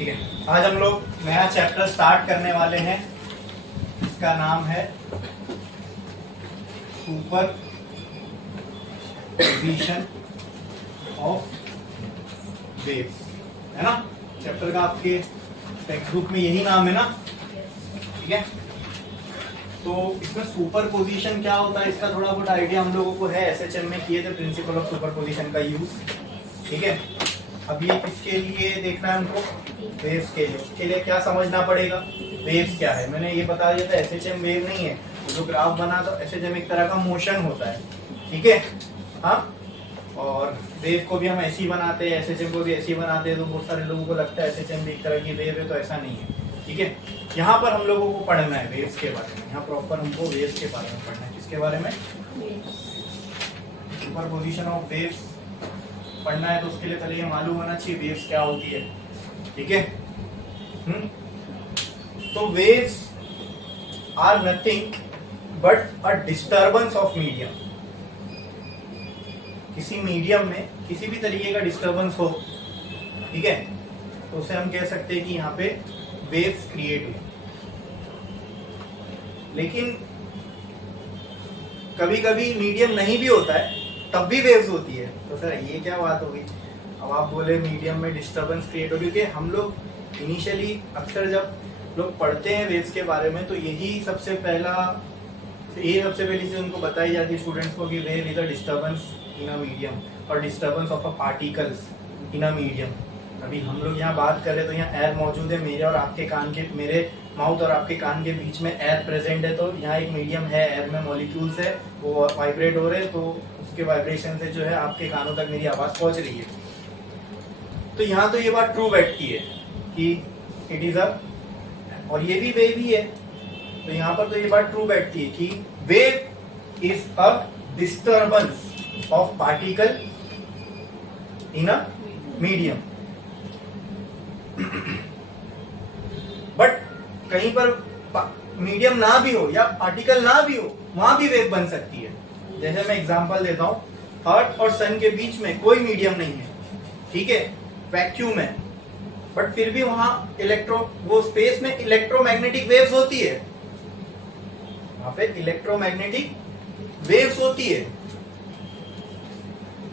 ठीक है, आज हम लोग नया चैप्टर स्टार्ट करने वाले हैं। इसका नाम है सुपर पोजिशन ऑफ वेव्स, है ना। चैप्टर का आपके टेक्स्ट बुक में यही नाम है ना, ठीक है। तो इसमें सुपर पोजिशन क्या होता है, इसका थोड़ा बहुत आइडिया हम लोगों को है, एसएचएम में किए थे प्रिंसिपल ऑफ सुपर पोजिशन का यूज, ठीक है। अब ये किसके लिए देखना है हमको, वेव्स के लिए। उसके लिए क्या समझना पड़ेगा, वेव्स क्या है। मैंने ये बता दिया था एसएचएम वेव नहीं है, जो ग्राफ बना तो एसएचएम एक तरह का मोशन होता है, ठीक है। हाँ, और वेव को भी हम ऐसे ही बनाते हैं, एसएचएम को भी ऐसे ही बनाते हैं। तो बहुत सारे लोगों को लगता है एसएचएम भी एक तरह की वेव है, तो ऐसा नहीं है, ठीक है। यहाँ पर हम लोगों को पढ़ना है वेव्स के बारे में, यहाँ प्रॉपर हमको वेव्स के बारे में पढ़ना है। किसके बारे में, सुपर पोजिशन ऑफ वेव्स पढ़ना है। तो उसके लिए पहले ये मालूम होना चाहिए वेव्स क्या होती है, ठीक है। तो waves are nothing but a disturbance of medium. किसी मीडियम में किसी भी तरीके का डिस्टर्बेंस हो, ठीक है, तो उसे हम कह सकते हैं कि यहाँ पे वेव्स क्रिएट हुई। लेकिन कभी कभी मीडियम नहीं भी होता है, तब भी वेव्स होती है। तो सर ये क्या बात होगी, अब आप बोले मीडियम में डिस्टर्बेंस क्रिएट हो, क्योंकि हम लोग इनिशियली अक्सर जब लोग पढ़ते हैं वेव्स के बारे में, तो यही सबसे पहली चीज उनको बताई जाती है स्टूडेंट्स को कि wave is a disturbance in a medium और disturbance of a particles in a medium. अभी हम लोग यहाँ बात कर रहे तो यहाँ एयर मौजूद है, मेरे और आपके कान के, मेरे माउथ और आपके कान के बीच में एयर प्रेजेंट है। तो यहाँ एक मीडियम है, एयर में मॉलिक्यूल्स है, वो वाइब्रेट हो रहे हैं, तो उसके वाइब्रेशन से जो है आपके कानों तक मेरी आवाज पहुंच रही है। तो यहाँ तो ये बात ट्रू बैठती है कि इट इज अ, और ये भी वेव ही है, तो यहाँ पर तो ये बात ट्रू बैठती है कि wave is a disturbance of particle in a medium. But कहीं पर मीडियम ना भी हो या पार्टिकल ना भी हो, वहां भी वेव बन सकती है। जैसे मैं एग्जांपल देता हूं, अर्थ और सन के बीच में कोई मीडियम नहीं है, ठीक है, वैक्यूम है, बट फिर भी वहां वो स्पेस में इलेक्ट्रोमैग्नेटिक वेव्स होती है, वहां पे इलेक्ट्रोमैग्नेटिक वेव्स होती है।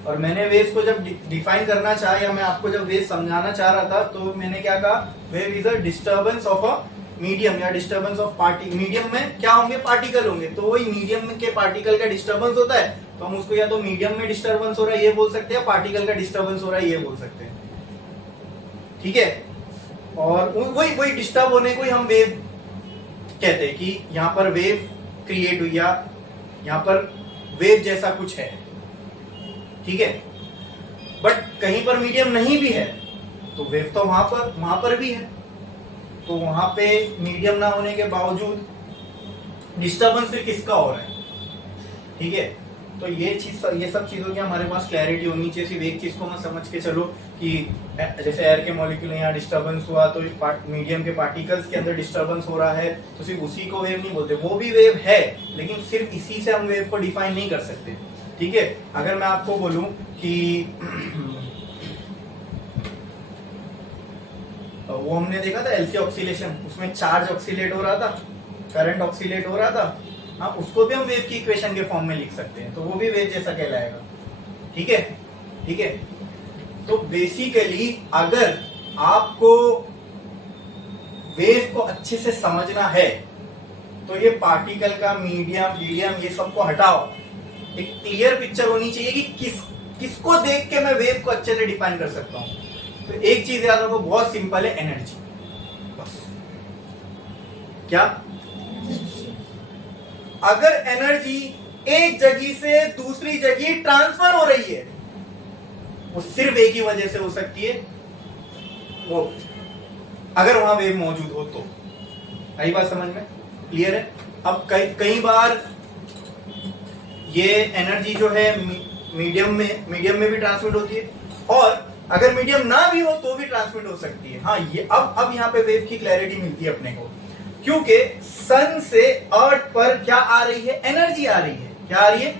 और मैंने वेव्स को जब डिफाइन करना चाहा, या मैं आपको जब वेव समझाना चाह रहा था, तो मैंने क्या कहा, wave is a disturbance of a medium या डिस्टर्बेंस ऑफ मीडियम में क्या होंगे, पार्टिकल होंगे। तो वही मीडियम के पार्टिकल का डिस्टर्बेंस होता है, तो हम उसको या तो मीडियम में डिस्टर्बेंस हो रहा है ये बोल सकते हैं, पार्टिकल का डिस्टर्बेंस हो रहा है ये बोल सकते हैं, ठीक है। और वही डिस्टर्ब होने को ही हम वेव कहते हैं कि यहाँ पर वेव क्रिएट हुई, या यहाँ पर वेव जैसा कुछ है, ठीक है। बट कहीं पर मीडियम नहीं भी है, तो वेव तो वहां पर भी है। तो वहां पे मीडियम ना होने के बावजूद डिस्टर्बेंस फिर किसका हो रहा है, ठीक है। तो ये सब चीजों की हमारे पास क्लैरिटी होनी चाहिए। सिर्फ एक चीज को मत समझ के चलो कि जैसे एयर के मॉलिक्यूल यहाँ डिस्टर्बेंस हुआ, तो मीडियम के पार्टिकल्स के अंदर डिस्टर्बेंस हो रहा है, तो सिर्फ उसी को वेव नहीं बोलते, वो भी वेव है, लेकिन सिर्फ इसी से हम वेव को डिफाइन नहीं कर सकते, ठीक है। अगर मैं आपको बोलूं कि वो हमने देखा था एलसी ऑक्सीलेशन, उसमें चार्ज ऑक्सीलेट हो रहा था, करंट ऑक्सीलेट हो रहा था, हाँ, उसको भी हम वेव की इक्वेशन के फॉर्म में लिख सकते हैं, तो वो भी वेव जैसा कहलाएगा, ठीक है, ठीक है। तो बेसिकली अगर आपको वेव को अच्छे से समझना है, तो ये पार्टिकल का मीडियम ये सबको हटाओ, एक क्लियर पिक्चर होनी चाहिए कि किसको देख के मैं वेव को अच्छे से डिफाइन कर सकता हूं। तो एक चीज याद रखो, बहुत सिंपल है, एनर्जी, बस। क्या, अगर एनर्जी एक जगह से दूसरी जगह ट्रांसफर हो रही है, वो सिर्फ एक ही वजह से हो सकती है, वो अगर वहां वेव मौजूद हो तो। आई बात समझ में, क्लियर है। अब कई बार ये एनर्जी जो है मीडियम में भी ट्रांसमिट होती है, और अगर मीडियम ना भी हो तो भी ट्रांसमिट हो सकती है। हाँ, ये अब यहाँ पे वेव की क्लैरिटी मिलती है अपने को, क्योंकि सन से अर्थ पर क्या आ रही है, एनर्जी आ रही है। क्या आ रही है,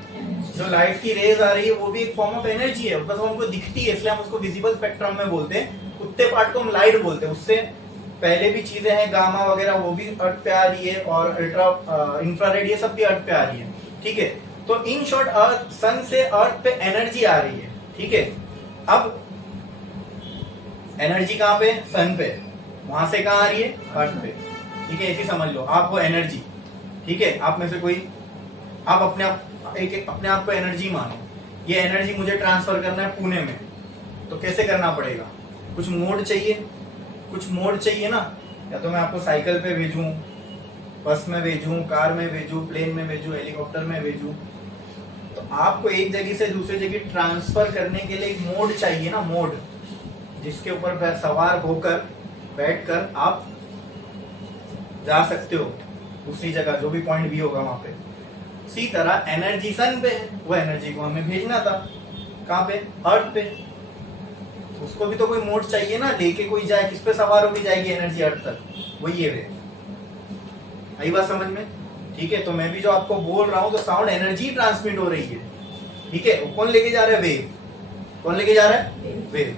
जो लाइट की रेज आ रही है वो भी एक फॉर्म ऑफ एनर्जी है, बस हमको दिखती है, इसलिए हम उसको विजिबल स्पेक्ट्रम में बोलते हैं। उतने पार्ट को हम लाइट बोलते हैं, उससे पहले भी चीजें हैं गामा वगैरह, वो भी अर्थ पे आ रही है, और अल्ट्रा इंफ्रारेड ये सब भी अर्थ पे आ रही है, ठीक है। तो इन शॉर्ट अर्थ, सन से अर्थ पे एनर्जी आ रही है, ठीक है। अब एनर्जी कहाँ पे? सन पे। वहां से कहाँ आ रही है? अर्थ पे, ठीक है। ऐसी समझ लो आप वो एनर्जी, ठीक है। आप में से कोई, आप अपने आप को एनर्जी मानो, ये एनर्जी मुझे ट्रांसफर करना है पुणे में, तो कैसे करना पड़ेगा? कुछ मोड चाहिए, कुछ मोड चाहिए ना। या तो मैं आपको साइकिल पे भेजूं, बस में भेजूं, कार में भेजूं, प्लेन में भेजूं, हेलीकॉप्टर में भेजूं, तो आपको एक जगह से दूसरी जगह ट्रांसफर करने के लिए एक मोड चाहिए ना, मोड, जिसके ऊपर सवार होकर बैठकर आप जा सकते हो दूसरी जगह, जो भी पॉइंट भी होगा वहां पे। उसी तरह एनर्जी सन पे है, वो एनर्जी को हमें भेजना था कहाँ पे? अर्थ पे। उसको भी तो कोई मोड चाहिए ना, लेके कोई जाए, किस पे सवार होकर जाएगी एनर्जी अर्थ तक? वही है वे। आई बात समझ में? ठीक है। तो मैं भी जो आपको बोल रहा हूँ, तो साउंड एनर्जी ट्रांसमिट हो रही है, ठीक है। वो कौन लेके जा रहा है? वेव। कौन लेके जा रहा है? वेव।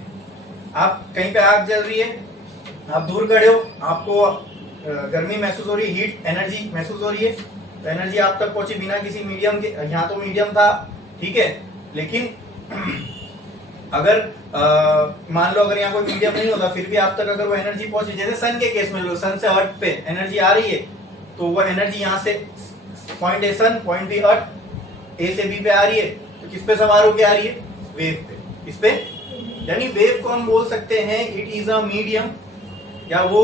आप कहीं पे आग जल रही है, आप दूर खड़े हो, आपको गर्मी महसूस हो रही है, हीट एनर्जी महसूस हो रही है, तो एनर्जी आप तक पहुंची बिना किसी मीडियम के। यहाँ तो मीडियम था, ठीक है, लेकिन अगर मान लो अगर यहाँ कोई मीडियम नहीं होता, फिर भी आप तक अगर वो एनर्जी पहुंची, जैसे सन के केस में लो, सन से अर्थ पे एनर्जी आ रही है, तो वो एनर्जी यहाँ से point A sun, point B earth, A से बी पे आ रही है, तो किस पे सवार होके आ रही है? वेव पे। किस पे? यानी वेव को हम बोल सकते हैं इट इज अ मीडियम, या वो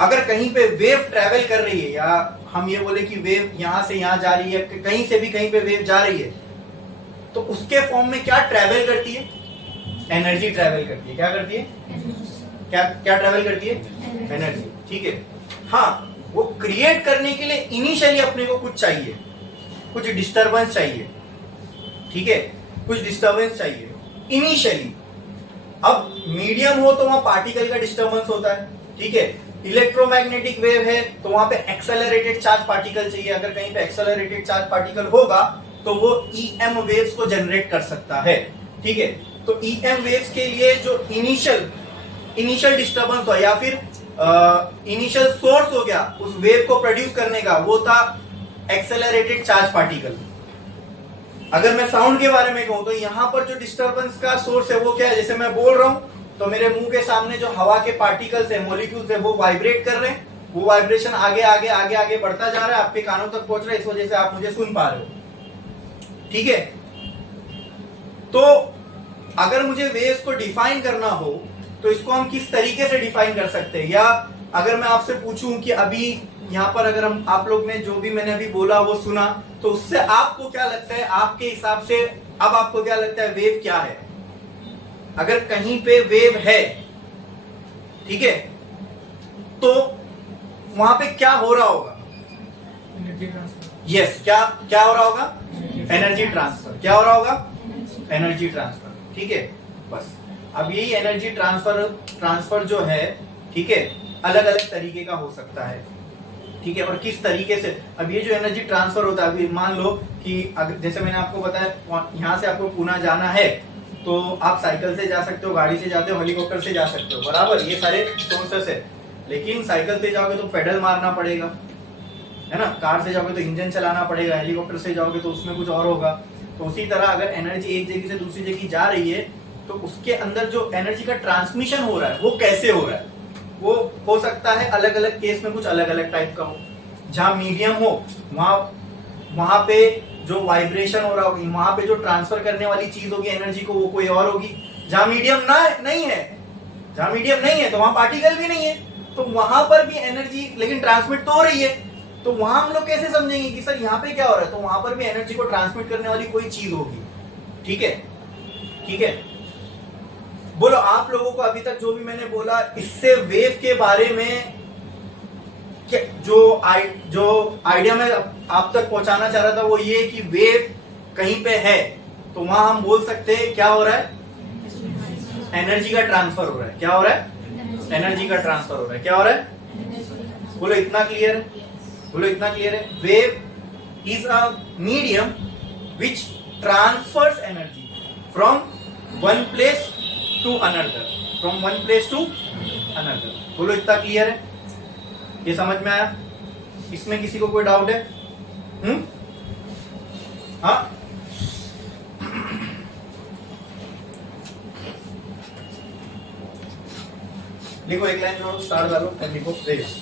अगर कहीं पे वेव ट्रेवल कर रही है, या हम ये बोले कि वेव यहां से यहां जा रही है, कहीं से भी कहीं पे वेव जा रही है, तो उसके फॉर्म में क्या ट्रेवल करती है? एनर्जी ट्रेवल करती है। क्या करती है? क्या क्या ट्रेवल करती है? एनर्जी, ठीक है। हाँ, वो क्रिएट करने के लिए इनिशियली अपने को कुछ चाहिए, कुछ डिस्टरबेंस चाहिए, ठीक है, कुछ डिस्टरबेंस चाहिए इनिशियली। अब मीडियम हो तो वहां पार्टिकल का डिस्टरबेंस होता है, ठीक है। इलेक्ट्रोमैग्नेटिक वेव है तो वहां पे एक्सेलरेटेड चार्ज पार्टिकल चाहिए। अगर कहीं पे एक्सेलरेटेड चार्ज पार्टिकल होगा तो वो ईएम वेव्स को जनरेट कर सकता है, ठीक है। तो ईएम वेव्स के लिए जो इनिशियल डिस्टरबेंस हो, या फिर इनिशियल सोर्स हो गया उस वेव को प्रोड्यूस करने का, वो था एक्सेलरेटेड चार्ज पार्टिकल। अगर मैं साउंड के बारे में कहूं तो यहां पर जो डिस्टरबेंस का सोर्स है वो क्या है? जैसे मैं बोल रहा हूं तो मेरे मुंह के सामने जो हवा के पार्टिकल्स है, मॉलिक्यूल्स है, वो वाइब्रेट कर रहे हैं, वो वाइब्रेशन आगे आगे आगे आगे बढ़ता जा रहा है, आपके कानों तक पहुंच रहा है, इस वजह से आप मुझे सुन पा रहे हो, ठीक है। तो अगर मुझे वेव्स को डिफाइन करना हो तो इसको हम किस तरीके से डिफाइन कर सकते हैं? या अगर मैं आपसे पूछूं कि अभी यहाँ पर अगर हम आप लोग ने जो भी मैंने अभी बोला वो सुना, तो उससे आपको क्या लगता है? आपके हिसाब से अब आपको क्या लगता है वेव क्या है? अगर कहीं पे वेव है, ठीक है, तो वहां पे क्या हो रहा होगा? यस, क्या हो रहा होगा? Energy transfer. क्या हो रहा होगा? एनर्जी ट्रांसफर, ठीक है। बस अब यही एनर्जी ट्रांसफर जो है, ठीक है, अलग अलग तरीके का हो सकता है, ठीक है। और किस तरीके से? अब ये जो एनर्जी ट्रांसफर होता है, अभी मान लो कि अगर जैसे मैंने आपको बताया यहाँ से आपको पुणे जाना है, तो आप साइकिल से जा सकते हो, गाड़ी से जाते हो, हेलीकॉप्टर से जा सकते हो, बराबर, ये सारे सोर्सेस है। लेकिन साइकिल से जाओगे तो पेडल मारना पड़ेगा, है ना। कार से जाओगे तो इंजन चलाना पड़ेगा, हेलीकॉप्टर से जाओगे तो उसमें कुछ और होगा। तो उसी तरह अगर एनर्जी एक जगह से दूसरी जगह जा रही है, तो उसके अंदर जो एनर्जी का ट्रांसमिशन हो रहा है वो कैसे हो रहा है? वो हो सकता है अलग अलग केस में कुछ अलग अलग टाइप का हो। जहां मीडियम हो वहां पे जो वाइब्रेशन हो रहा होगी, वहां पे जो ट्रांसफर करने वाली चीज होगी एनर्जी को, वो कोई और होगी। जहां मीडियम नहीं है तो वहां पार्टिकल भी नहीं है, तो वहां पर भी एनर्जी लेकिन ट्रांसमिट तो हो रही है। तो वहां हम लोग कैसे समझेंगे कि सर यहाँ पे क्या हो रहा है? तो वहां पर भी एनर्जी को ट्रांसमिट करने वाली कोई चीज होगी, ठीक है, ठीक है। बोलो आप लोगों को अभी तक जो भी मैंने बोला, इससे वेव के बारे में जो आइडिया मैं आप तक पहुंचाना चाह रहा था वो ये कि वेव कहीं पे है तो वहां हम बोल सकते हैं क्या हो रहा है? एनर्जी का ट्रांसफर हो रहा है। क्या हो रहा है? एनर्जी का ट्रांसफर हो रहा है। क्या हो रहा है? बोलो इतना क्लियर है? बोलो इतना क्लियर है? Wave is a medium which transfers energy from one place to another, from one place to another. बोलो इतना क्लियर है, ये समझ में आया? इसमें किसी को कोई डाउट है? हाँ, लिखो एक लाइन जोड़ो, स्टार डालो, लिखो waves.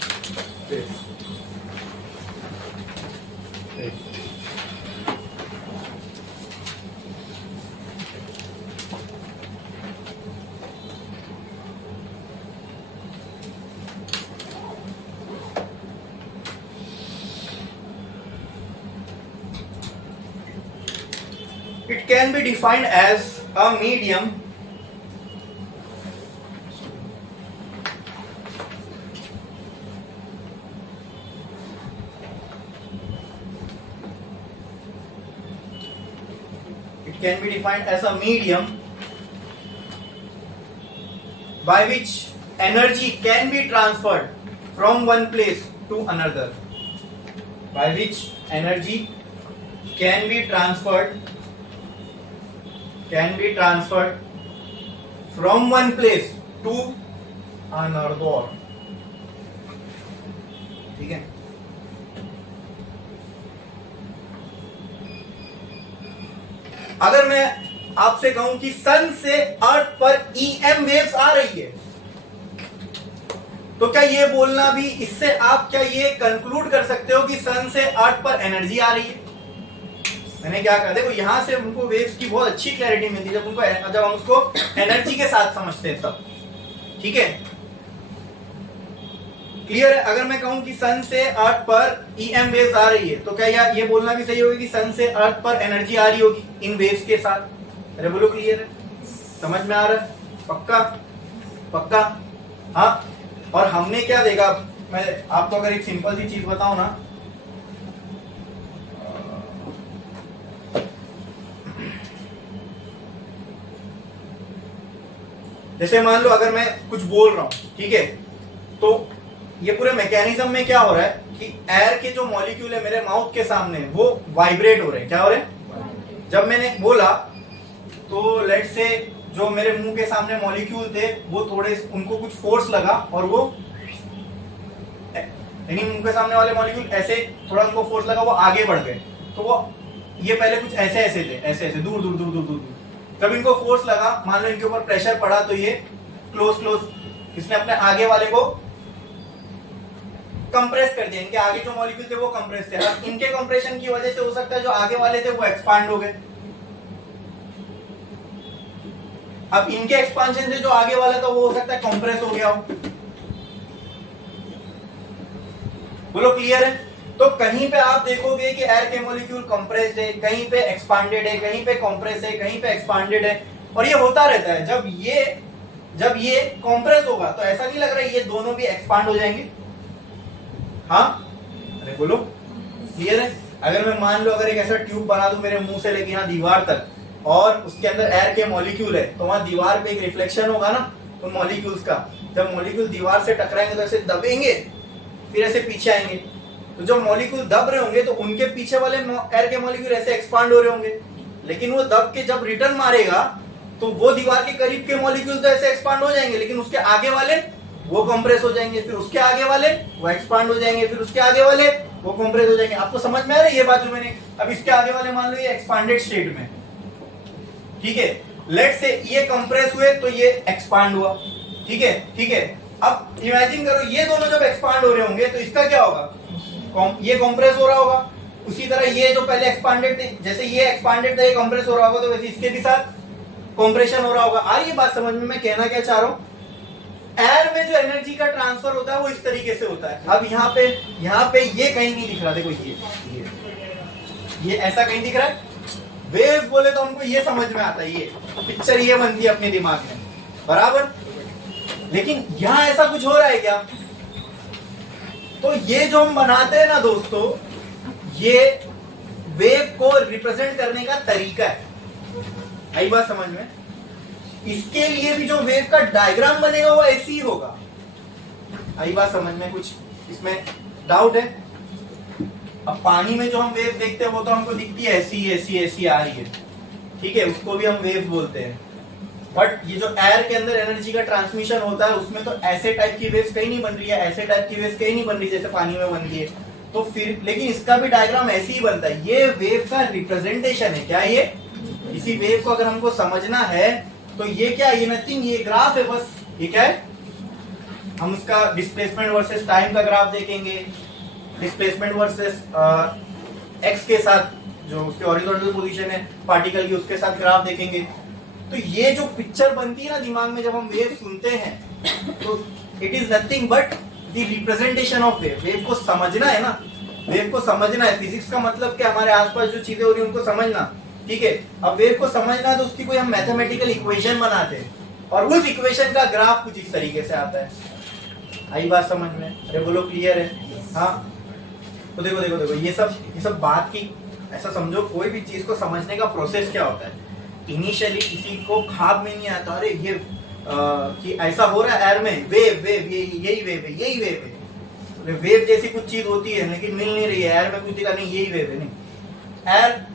It can be defined as a medium by which energy can be transferred from one place to another. By which energy can be transferred from one place to another. ठीक है? अगर मैं आपसे कहूं कि सन से अर्थ पर EM वेव्स आ रही है, तो क्या ये बोलना भी, इससे आप क्या ये कंक्लूड कर सकते हो कि सन से अर्थ पर एनर्जी आ रही है? मैंने क्या कहा, देखो यहां से उनको वेव्स की बहुत अच्छी क्लैरिटी मिलती है जब हम उसको एनर्जी के साथ समझते हैं तब। ठीक है, क्लियर है? अगर मैं कहूं कि सन से अर्थ पर EM वेव्स आ रही है, तो क्या ये बोलना भी सही होगा कि सन से अर्थ पर एनर्जी आ रही होगी इन वेव्स के साथ? अरे बोलो क्लियर है? समझ में आ रहा है? पक्का? हाँ। और हमने क्या देखा, मैं आपको अगर एक सिंपल सी चीज बताऊं ना, जैसे मान लो अगर मैं कुछ बोल रहा हूं, ठीक है, तो ये पूरे मैकेनिज्म में क्या हो रहा है कि एयर के जो मॉलिक्यूल है मेरे माउथ के सामने वो वाइब्रेट हो रहे हैं। क्या हो रहे हैं? जब मैंने बोला तो लेट्स से जो मेरे मुंह के सामने मॉलिक्यूल थे वो थोड़े, उनको कुछ फोर्स लगा और वो, यानी मुंह के सामने वाले मॉलिक्यूल ऐसे थोड़ा उनको फोर्स लगा, वो आगे बढ़ गए। तो वो ये पहले कुछ ऐसे थे, ऐसे दूर। जब इनको फोर्स लगा, मान लो इनके ऊपर प्रेशर पड़ा, तो ये क्लोज, इसने अपने आगे वाले को कंप्रेस कर दिया। इनके आगे जो मॉलिक्यूल थे वो कंप्रेस थे। अब इनके कंप्रेशन की वजह से हो सकता है जो आगे वाले थे वो एक्सपांड हो गए। अब इनके एक्सपांशन से जो आगे वाला था वो हो सकता है कंप्रेस हो गया हो। बोलो क्लियर है? तो कहीं पे आप देखोगे कि एयर के मॉलिक्यूल कंप्रेस्ड है, कहीं पे एक्सपांडेड है, कहीं पे कंप्रेस है, कहीं पे एक्सपांडेड है, और ये होता रहता है। जब ये कंप्रेस होगा तो ऐसा नहीं लग रहा है ये दोनों भी एक्सपांड हो जाएंगे? हाँ, अरे बोलो क्लियर है? अगर मैं मान लो अगर एक ऐसा ट्यूब बना दूं मेरे मुंह से लेके यहाँ दीवार तक, और उसके अंदर एयर के मॉलिक्यूल है, तो वहां दीवार पे एक रिफ्लेक्शन होगा ना उन मॉलिक्यूल्स का। जब मॉलिक्यूल दीवार से टकराएंगे तो ऐसे दबेंगे, फिर ऐसे पीछे आएंगे। तो जब मॉलिक्यूल दब रहे होंगे तो उनके पीछे वाले एयर के मॉलिक्यूल ऐसे एक्सपांड हो रहे होंगे, लेकिन वो दब के जब रिटर्न मारेगा तो वो दीवार के करीब के मॉलिक्यूल तो ऐसे एक्सपांड हो जाएंगे, लेकिन उसके आगे वाले वो कंप्रेस हो जाएंगे, फिर उसके आगे वाले वो एक्सपांड हो जाएंगे, फिर उसके आगे वाले वो कंप्रेस हो जाएंगे। आपको समझ में आ रहा है ये बात जो मैंने? अब इसके आगे वाले मान लो ये एक्सपांडेड स्टेट में, ठीक है, लेट्स से ये कंप्रेस हुए तो ये एक्सपांड हुआ। ठीक है। अब इमेजिन करो ये दोनों जब एक्सपांड हो रहे होंगे तो इसका क्या होगा? ये कंप्रेस हो रहा होगा। उसी तरह ये जो पहले एक्सपांडेड थे, जैसे ये एक्सपांडेड था, ये कंप्रेस हो रहा होगा, तो वैसे इसके भी साथ कंप्रेशन हो रहा होगा। आ रही है बात समझ में? मैं कहना क्या चाह रहा हूं, एयर में जो एनर्जी का ट्रांसफर होता है वो इस तरीके से होता है। अब यहाँ पे ये कहीं नहीं दिख रहा, देखो ये ऐसा कहीं दिख रहा है? वेव्स बोले तो हमको ये समझ में आता है, ये पिक्चर ये बनती है अपने दिमाग में, बराबर। लेकिन यहां ऐसा कुछ हो रहा है क्या? तो ये जो हम बनाते हैं ना दोस्तों, ये वेव को रिप्रेजेंट करने का तरीका है। आई बात समझ में? इसके लिए भी जो वेव का डायग्राम बनेगा वो ऐसे ही होगा। आई बात समझ में? कुछ इसमें डाउट है? अब पानी में जो हम वेव देखते हैं वो तो हमको दिखती है ऐसी आ रही है, ठीक है, उसको भी हम वेव बोलते हैं। बट ये जो एयर के अंदर एनर्जी का ट्रांसमिशन होता है उसमें तो ऐसे टाइप की वेव्स कहीं नहीं बन रही है, ऐसे टाइप की वेव्स कहीं नहीं बन रही जैसे पानी में बन रही है। तो फिर लेकिन इसका भी डायग्राम ऐसे ही बनता है, ये वेव का रिप्रेजेंटेशन है। क्या ये, इसी वेव को अगर हमको समझना है तो ये क्या, ये नथिंग, ये ग्राफ है बस। ये क्या है, हम उसका डिस्प्लेसमेंट वर्सेस टाइम का ग्राफ देखेंगे, डिस्प्लेसमेंट वर्सेस एक्स के साथ जो उसके हॉरिजॉन्टल पोजीशन है पार्टिकल की उसके साथ ग्राफ देखेंगे। तो ये जो पिक्चर बनती है ना दिमाग में जब हम वेव सुनते हैं, तो it is nothing but the representation of wave. Wave को समझना है ना, वेव को समझना है। फिजिक्स का मतलब क्या, हमारे आसपास जो चीजें हो रही है उनको समझना, ठीक है। अब वेव को समझना है तो उसकी कोई हम मैथमेटिकल इक्वेशन बनाते हैं और उस इक्वेशन का ग्राफ कुछ इस तरीके से आता है। आई बात समझ में? अरे बोलो क्लियर है? हाँ, तो देखो देखो देखो ये सब बात की, ऐसा समझो कोई भी चीज को समझने का प्रोसेस क्या होता है। इनिशियली किसी को ख्वाब में नहीं आता अरे ये कि ऐसा हो रहा है एयर में, वेव वेव यही वेव है, यही वेव है। वेव जैसी कुछ चीज होती है लेकिन मिल नहीं रही है, एयर में कुछ दिखा नहीं, यही वेव है। नहीं, एयर,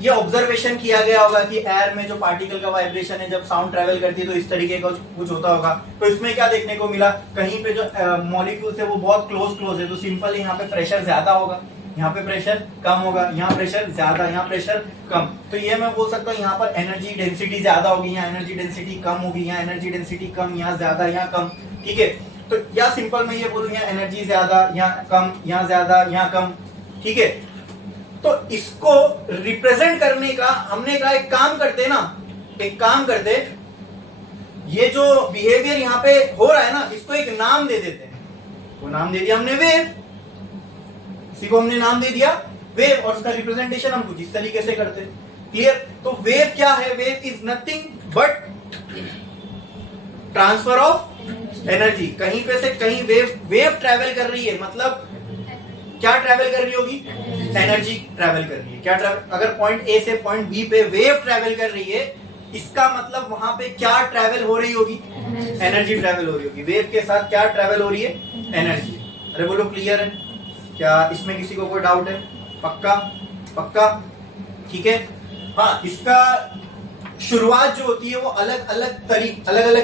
ये ऑब्जर्वेशन किया गया होगा कि एयर में जो पार्टिकल का वाइब्रेशन है जब साउंड ट्रेवल करती है तो इस तरीके का कुछ होता होगा। तो इसमें क्या देखने को मिला, कहीं पे जो मॉलिक्यूल्स है वो बहुत क्लोज है, तो सिंपल यहाँ पे प्रेशर ज्यादा होगा, यहाँ पे प्रेशर कम होगा, यहाँ प्रेशर ज्यादा, यहाँ प्रेशर कम। तो ये मैं बोल सकता हूँ यहाँ पर एनर्जी डेंसिटी ज्यादा होगी, यहाँ एनर्जी डेंसिटी कम होगी, यहाँ एनर्जी डेंसिटी कम, यहाँ ज्यादा, यहाँ कम, ठीक है। तो या सिंपल मैं ये बोलूँ यहाँ एनर्जी ज्यादा, यहाँ कम, यहाँ ज्यादा, यहाँ कम, ठीक है। तो इसको रिप्रेजेंट करने का हमने कहा एक काम करते ना, एक काम करते, ये जो बिहेवियर यहाँ पे हो रहा है ना इसको एक नाम दे देते हैं। वो नाम दे दिया हमने वेव, इसी को हमने नाम दे दिया वेव, और उसका रिप्रेजेंटेशन हम कुछ इस तरीके से करते हैं। क्लियर? तो वेव क्या है, wave is nothing but transfer of energy. कहीं पे से कहीं वेव ट्रेवल कर रही है, मतलब क्या ट्रेवल कर रही होगी, एनर्जी ट्रेवल कर रही है। क्या ट्रेवल, अगर पॉइंट ए से पॉइंट बी पे वेव ट्रेवल कर रही है, इसका मतलब वहां पे क्या ट्रेवल हो रही होगी, एनर्जी ट्रेवल हो रही होगी। वेव के साथ क्या ट्रेवल हो रही है, एनर्जी। अरे बोलो क्लियर है? क्या इसमें किसी को कोई डाउट है? पक्का? पक्का, ठीक है। हाँ, इसका शुरुआत जो होती है वो अलग अलग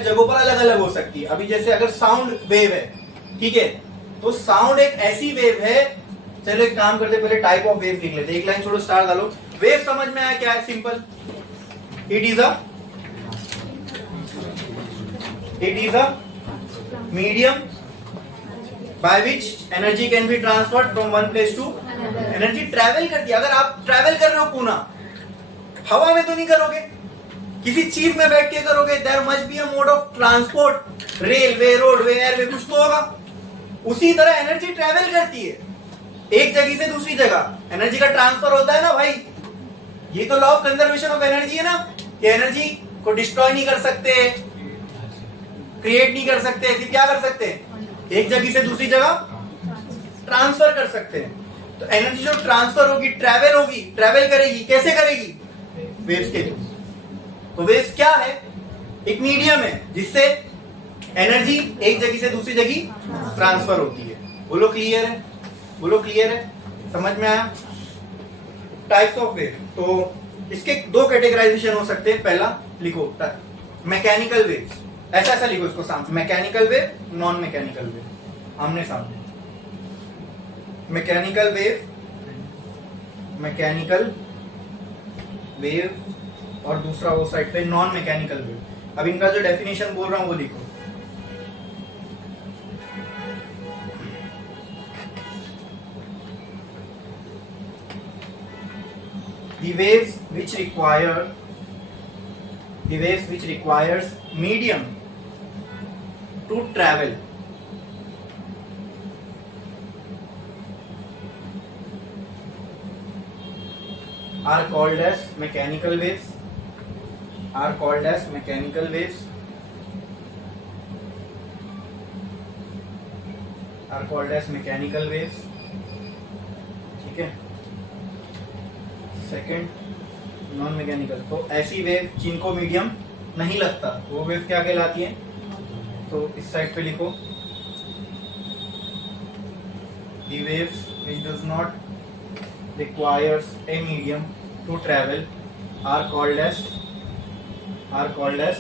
जगहों पर अलग अलग हो सकती है। अभी जैसे अगर साउंड वेव है, ठीक है, तो साउंड एक ऐसी वेव है, चलो एक काम करते पहले टाइप ऑफ वेव लिख लेते, एक लाइन छोड़ो स्टार डालो। वेव समझ में आया क्या है? Simple, it is a medium by which energy can be transferred from one place to. Energy travel करती है। अगर आप ट्रेवल कर रहे हो पूना, हवा में तो नहीं करोगे, किसी चीज में बैठ के करोगे। There must be a mode of transport, railway, roadway, airway, कुछ तो होगा। उसी तरह एनर्जी ट्रेवल करती है एक जगह से दूसरी जगह, एनर्जी का ट्रांसफर होता है ना भाई। ये तो law of conservation of energy है ना, कि एनर्जी को डिस्ट्रॉय नहीं कर सकते, क्रिएट नहीं कर सकते, फिर क्या कर सकते हैं, एक जगह से दूसरी जगह ट्रांसफर कर सकते हैं। तो एनर्जी जो ट्रांसफर होगी, ट्रेवल करेगी, कैसे करेगी, वेव्स के थ्रू। तो वेव्स क्या है, एक मीडियम है जिससे एनर्जी एक जगह से दूसरी जगह ट्रांसफर होती है। बोलो क्लियर है? बोलो क्लियर है? समझ में आया? टाइप्स ऑफ वेव, तो इसके दो कैटेगराइजेशन हो सकते हैं। पहला लिखो मैकेनिकल वेव्स, ऐसा लिखो इसको सामने, mechanical wave, non mechanical wave, आमने सामने। मैकेनिकल वेव और दूसरा वो साइड पे नॉन मैकेनिकल वेव। अब इनका जो डेफिनेशन बोल रहा हूं वो लिखो। The waves which requires medium to travel are called as mechanical waves. ठीक है। सेकेंड, नॉन मैकेनिकल, तो ऐसी वेव जिनको मीडियम नहीं लगता वो वेव क्या कहलाती है? तो इस साइड पे लिखो, the waves which does not requires a medium to travel are called as are called as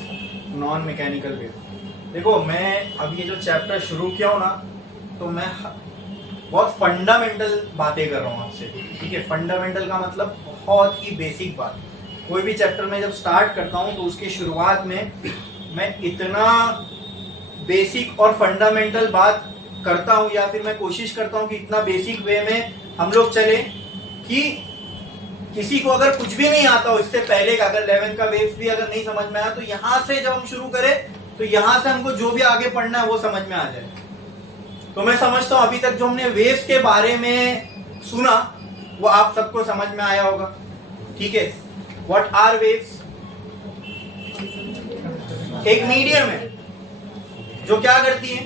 non mechanical wave. देखो मैं अब ये जो चैप्टर शुरू किया हूं ना, तो मैं बहुत फंडामेंटल बातें कर रहा हूं आपसे, ठीक है। फंडामेंटल का मतलब बहुत ही बेसिक बात। कोई भी चैप्टर में जब स्टार्ट करता हूं तो उसकी शुरुआत में मैं इतना बेसिक और फंडामेंटल बात करता हूं, या फिर मैं कोशिश करता हूं कि इतना बेसिक वे में हम लोग चले कि किसी को अगर कुछ भी नहीं आता हो इससे पहले का, अगर 11th का वेव्स भी अगर नहीं समझ में आया, तो यहां से जब हम शुरू करें तो यहां से हमको जो भी आगे पढ़ना है वो समझ में आ जाए। तो मैं समझता हूं अभी तक जो हमने वेव्स के बारे में सुना वो आप सबको समझ में आया होगा, ठीक है। What are waves? एक मीडियम है जो क्या करती है,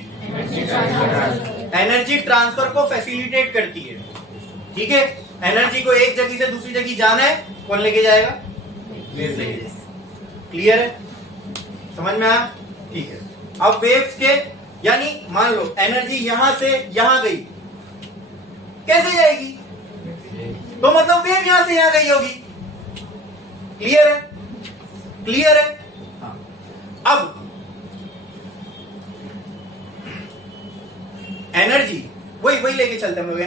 एनर्जी ट्रांसफर को फैसिलिटेट करती है, ठीक है। एनर्जी को एक जगह से दूसरी जगह जाना है, कौन लेके जाएगा? वेव लेके। क्लियर है? समझ में आया? ठीक है। अब वेव्स के, यानी मान लो एनर्जी यहां से यहां गई, कैसे जाएगी? तो मतलब वेव यहां से यहां गई होगी। क्लियर है? क्लियर है? हाँ। अब एनर्जी वही लेके चलते हम लोग।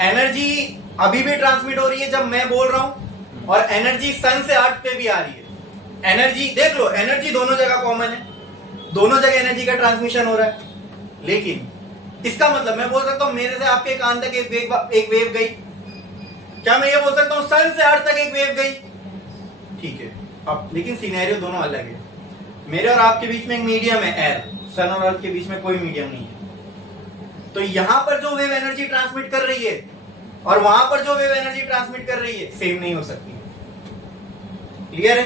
एनर्जी अभी भी ट्रांसमिट हो रही है जब मैं बोल रहा हूं, और एनर्जी सन से अर्थ पे भी आ रही है। एनर्जी देख लो, एनर्जी दोनों जगह कॉमन है, दोनों जगह एनर्जी का ट्रांसमिशन हो रहा है। लेकिन इसका मतलब मैं बोल सकता हूं मेरे से आपके कान तक एक वेव गई, क्या मैं ये बोल सकता हूं सन से अर्थ तक एक वेव गई? ठीक है। अब लेकिन सिनेरियो दोनों अलग है। मेरे और आपके बीच में एक मीडियम है एयर, सन और अर्थ के बीच में कोई मीडियम नहीं है। तो यहां पर जो वेव एनर्जी ट्रांसमिट कर रही है और वहां पर जो वेव एनर्जी ट्रांसमिट कर रही है सेम नहीं हो सकती। क्लियर है?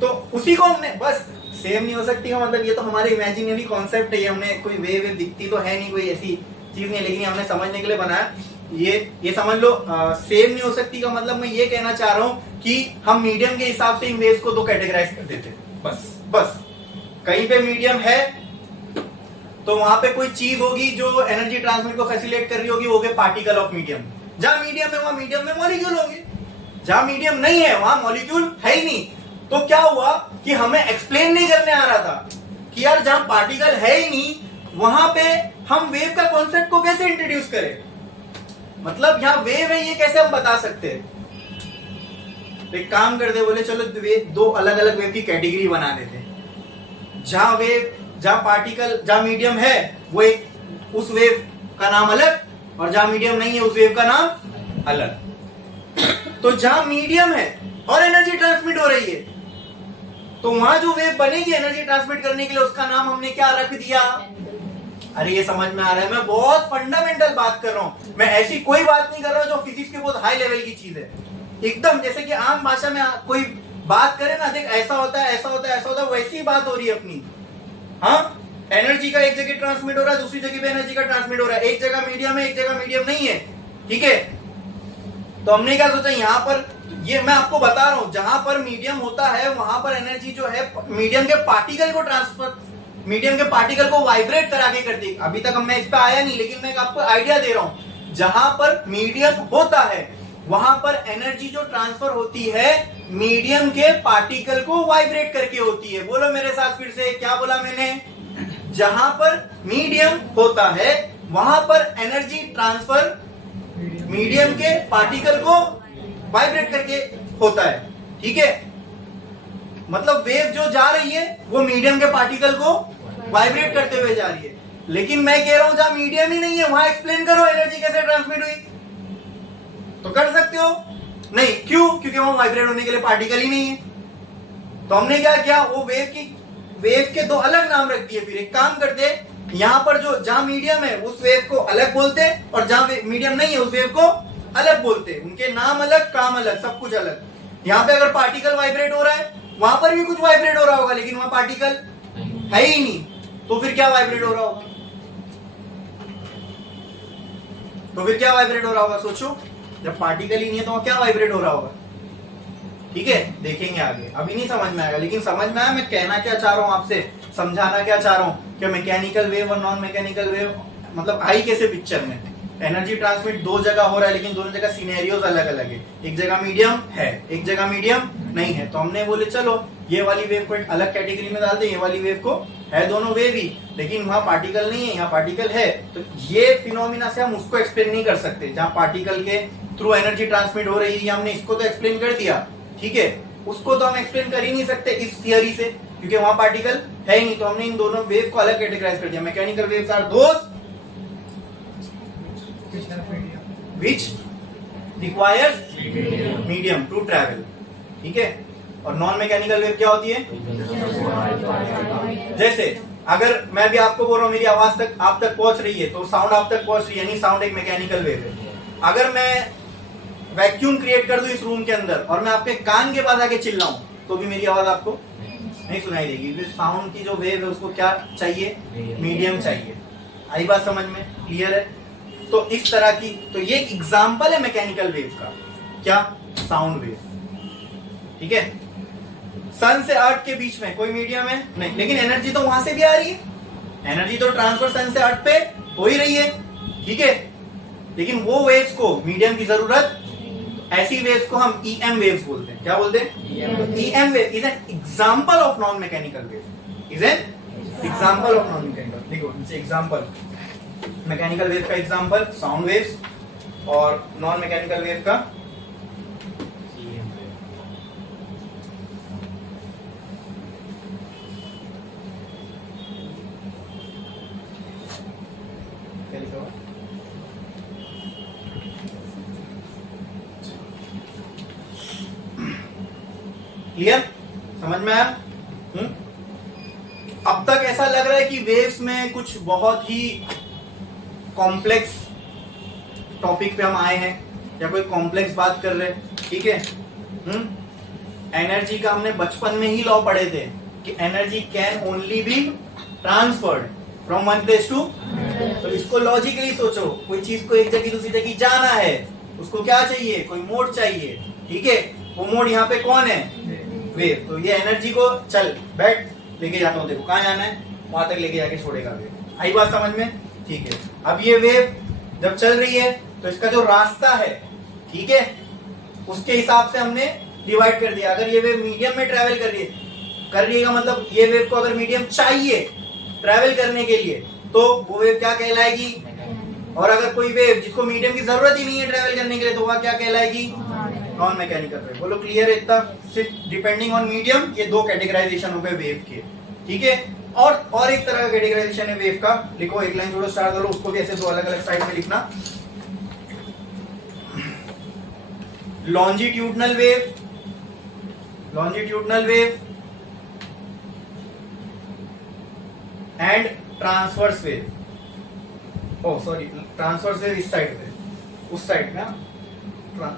तो उसी को हमने बस सेम नहीं हो सकती का मतलब ये तो हमारे इमेजिनरी कॉन्सेप्ट है, ये हमने कोई वेव दिखती तो है नहीं, कोई ऐसी चीज नहीं, लेकिन हमने समझने के लिए बनाया। ये समझ लो सेम नहीं हो सकती का मतलब मैं ये कहना चाह रहा हूं कि हम मीडियम के हिसाब से इन वेव्स को दो कैटेगराइज कर देते, बस कहीं पे मीडियम है तो वहां पे कोई चीज होगी जो एनर्जी ट्रांसमिट को फैसिलिटेट कर रही होगी, वो पार्टिकल ऑफ मीडियम। जहां मीडियम है वहां मीडियम में मॉलिक्यूल होंगे, जहां मीडियम नहीं है वहां मॉलिक्यूल है ही नहीं। तो क्या हुआ कि हमें एक्सप्लेन नहीं करने आ रहा था कि यार जहां पार्टिकल है ही नहीं वहां पे हम वेव का कॉन्सेप्ट को कैसे इंट्रोड्यूस करें, मतलब यहां वेव है ये कैसे हम बता सकते हैं। तो एक काम करते, बोले चलो दो अलग अलग वेव की कैटेगरी बना देते, जहां पार्टिकल, जहां मीडियम है वो एक उस वेव का नाम अलग, और जहां मीडियम नहीं है उस वेव का नाम अलग। तो जहां मीडियम है और एनर्जी ट्रांसमिट हो रही है तो वहां जो वेव बनेगी एनर्जी ट्रांसमिट करने के लिए उसका नाम हमने क्या रख दिया? अरे ये समझ में आ रहा है? मैं बहुत फंडामेंटल बात कर रहा हूं, मैं ऐसी कोई बात नहीं कर रहा हूं जो फिजिक्स के बहुत हाई लेवल की चीज है। एकदम जैसे कि आम भाषा में कोई बात करे ना, देख ऐसा होता है ऐसा होता है ऐसा होता है, वैसी बात हो रही है अपनी। हाँ, एनर्जी का एक जगह ट्रांसमिट हो रहा है, दूसरी जगह पे एनर्जी का ट्रांसमिट हो रहा है, एक जगह मीडियम है एक जगह मीडियम नहीं है, ठीक है। तो हमने क्या सोचा यहां पर, ये मैं आपको बता रहा हूं, जहां पर मीडियम होता है वहां पर एनर्जी जो है मीडियम के पार्टिकल को ट्रांसफर, मीडियम के पार्टिकल को वाइब्रेट करा के करती है। अभी तक मैं इस पे आया नहीं, लेकिन मैं आपको आइडिया दे रहा हूं। जहां पर मीडियम होता है वहां पर एनर्जी जो ट्रांसफर होती है मीडियम के पार्टिकल को वाइब्रेट करके होती है। बोलो मेरे साथ फिर से, क्या बोला मैंने? जहां पर मीडियम होता है वहां पर एनर्जी ट्रांसफर मीडियम के पार्टिकल को वाइब्रेट करके होता है, ठीक है। मतलब वेव जो जा रही है वो मीडियम के पार्टिकल को वाइब्रेट करते हुए जा रही है। लेकिन मैं कह रहा हूं जहां मीडियम ही नहीं है वहां एक्सप्लेन करो एनर्जी कैसे ट्रांसमिट हुई, तो कर सकते हो? नहीं, क्यों? क्योंकि वहां वाइब्रेट होने के लिए पार्टिकल ही नहीं है। तो हमने क्या किया, वो वेव के दो अलग नाम रख दिए। फिर एक काम करते, यहां पर जो जहां मीडियम है उस वेव को अलग बोलते, और जहां मीडियम नहीं है उस वेव को अलग बोलते। उनके नाम अलग, काम अलग, सब कुछ अलग। यहां पे अगर पार्टिकल वाइब्रेट हो रहा है वहां पर भी कुछ वाइब्रेट हो रहा होगा, लेकिन वहां पार्टिकल है ही नहीं, तो फिर क्या वाइब्रेट हो रहा होगा? तो फिर क्या वाइब्रेट हो रहा होगा? सोचो, जब पार्टिकल ही नहीं है तो क्या वाइब्रेट हो रहा होगा? ठीक है, देखेंगे आगे, अभी नहीं समझ में आएगा, लेकिन समझ में आया मैं कहना क्या चाह रहा हूं आपसे, समझाना क्या चाह रहा हूं कि मैकेनिकल वेव और नॉन मैकेनिकल वेव मतलब आई कैसे पिक्चर में, एनर्जी ट्रांसमिट दो जगह हो रहा है, लेकिन दोनों जगह सिनेरियोज अलग अलग है। एक जगह मीडियम है, एक जगह मीडियम नहीं है। तो हमने बोले चलो ये वाली वेव को एक अलग कैटेगरी में डाल दे, ये वाली वेव को, है दोनों वेव ही, लेकिन वहां पार्टिकल नहीं है, यहाँ पार्टिकल है। तो ये फिनोमिना से हम उसको एक्सप्लेन नहीं कर सकते जहां पार्टिकल के थ्रू एनर्जी ट्रांसमिट हो रही है। हमने इसको तो एक्सप्लेन कर दिया, ठीक है, उसको तो हम एक्सप्लेन कर ही नहीं सकते इस थियरी से, क्योंकि वहां पार्टिकल है ही नहीं। तो हमने इन दोनों वेव को अलग कैटेगराइज कर दिया। Mechanical waves are those which requires medium to travel, ठीक है। और नॉन मैकेनिकल वेव क्या होती है? जैसे अगर मैं भी आपको बोल रहा हूँ मेरी आवाज तक आप तक पहुंच रही है, तो साउंड आप तक पहुंच रही है, यानी साउंड एक मैकेनिकल वेव है। अगर मैं वैक्यूम क्रिएट कर दूं इस रूम के अंदर और मैं आपके कान के पास आके चिल्लाऊं, तो भी मेरी आवाज आपको नहीं सुनाई देगी। साउंड की जो वेव है उसको क्या चाहिए? मीडियम चाहिए। आई बात समझ में? क्लियर है? तो इस तरह की, तो ये एग्जांपल है मैकेनिकल वेव का, क्या? साउंड वेव, ठीक है। सन से अर्थ के बीच में कोई मीडियम है नहीं, लेकिन एनर्जी तो वहां से भी आ रही है, एनर्जी तो ट्रांसफर सन से अर्थ पे हो ही रही है, ठीक है। लेकिन वो वेव्स को मीडियम की जरूरत, ऐसी वेव्स को हम ईएम वेव्स बोलते हैं। क्या बोलते हैं? EM wave is an example of non mechanical wave, is an example of non mechanical. देखो एग्जांपल, मैकेनिकल वेव का एग्जांपल साउंड वेव्स और नॉन मैकेनिकल वेव का क्या लिखा हुआ? क्लियर? समझ में आया? अब तक ऐसा लग रहा है कि वेव्स में कुछ बहुत ही कॉम्प्लेक्स टॉपिक पे हम आए हैं या कोई कॉम्प्लेक्स बात कर रहे हैं, ठीक है। एनर्जी का हमने बचपन में ही लॉ पढ़े थे कि energy can only be transferred from one place to. तो इसको लॉजिकली सोचो, कोई चीज को एक जगह दूसरी जगह जाना है, उसको क्या चाहिए? कोई मोड चाहिए, ठीक है। वो मोड यहाँ पे कौन है? वेव। तो ये एनर्जी को चल बैठ लेके जाता हूँ, देखो कहाँ जाना है, वहां तक लेके जाके छोड़ेगा वेव। आई बात समझ में? ठीक है। अब ये वेव जब चल रही है तो इसका जो रास्ता है, ठीक है, उसके हिसाब से हमने डिवाइड कर दिया। अगर ये वेव मीडियम में ट्रेवल कर रही है का मतलब ये वेव को अगर मीडियम चाहिए ट्रेवल करने के लिए, तो वो वेव क्या कहलाएगी? और अगर कोई वेव जिसको मीडियम की जरूरत ही नहीं है ट्रेवल करने के लिए, तो वह क्या कहलाएगी? Non mechanical wave. बोलो क्लियर है? इतना सिर्फ डिपेंडिंग ऑन मीडियम, ये दो कैटेगराइजेशन हो गए वेव के, ठीक है। और एक तरह का कैटेगराइजेशन है वेव का, लिखो एक लाइन छोड़ो स्टार्ट करो, उसको भी ऐसे दो अलग अलग साइड में लिखना। Longitudinal wave, longitudinal wave and transverse wave. Oh sorry, transverse wave इस साइड पे, उस साइड में,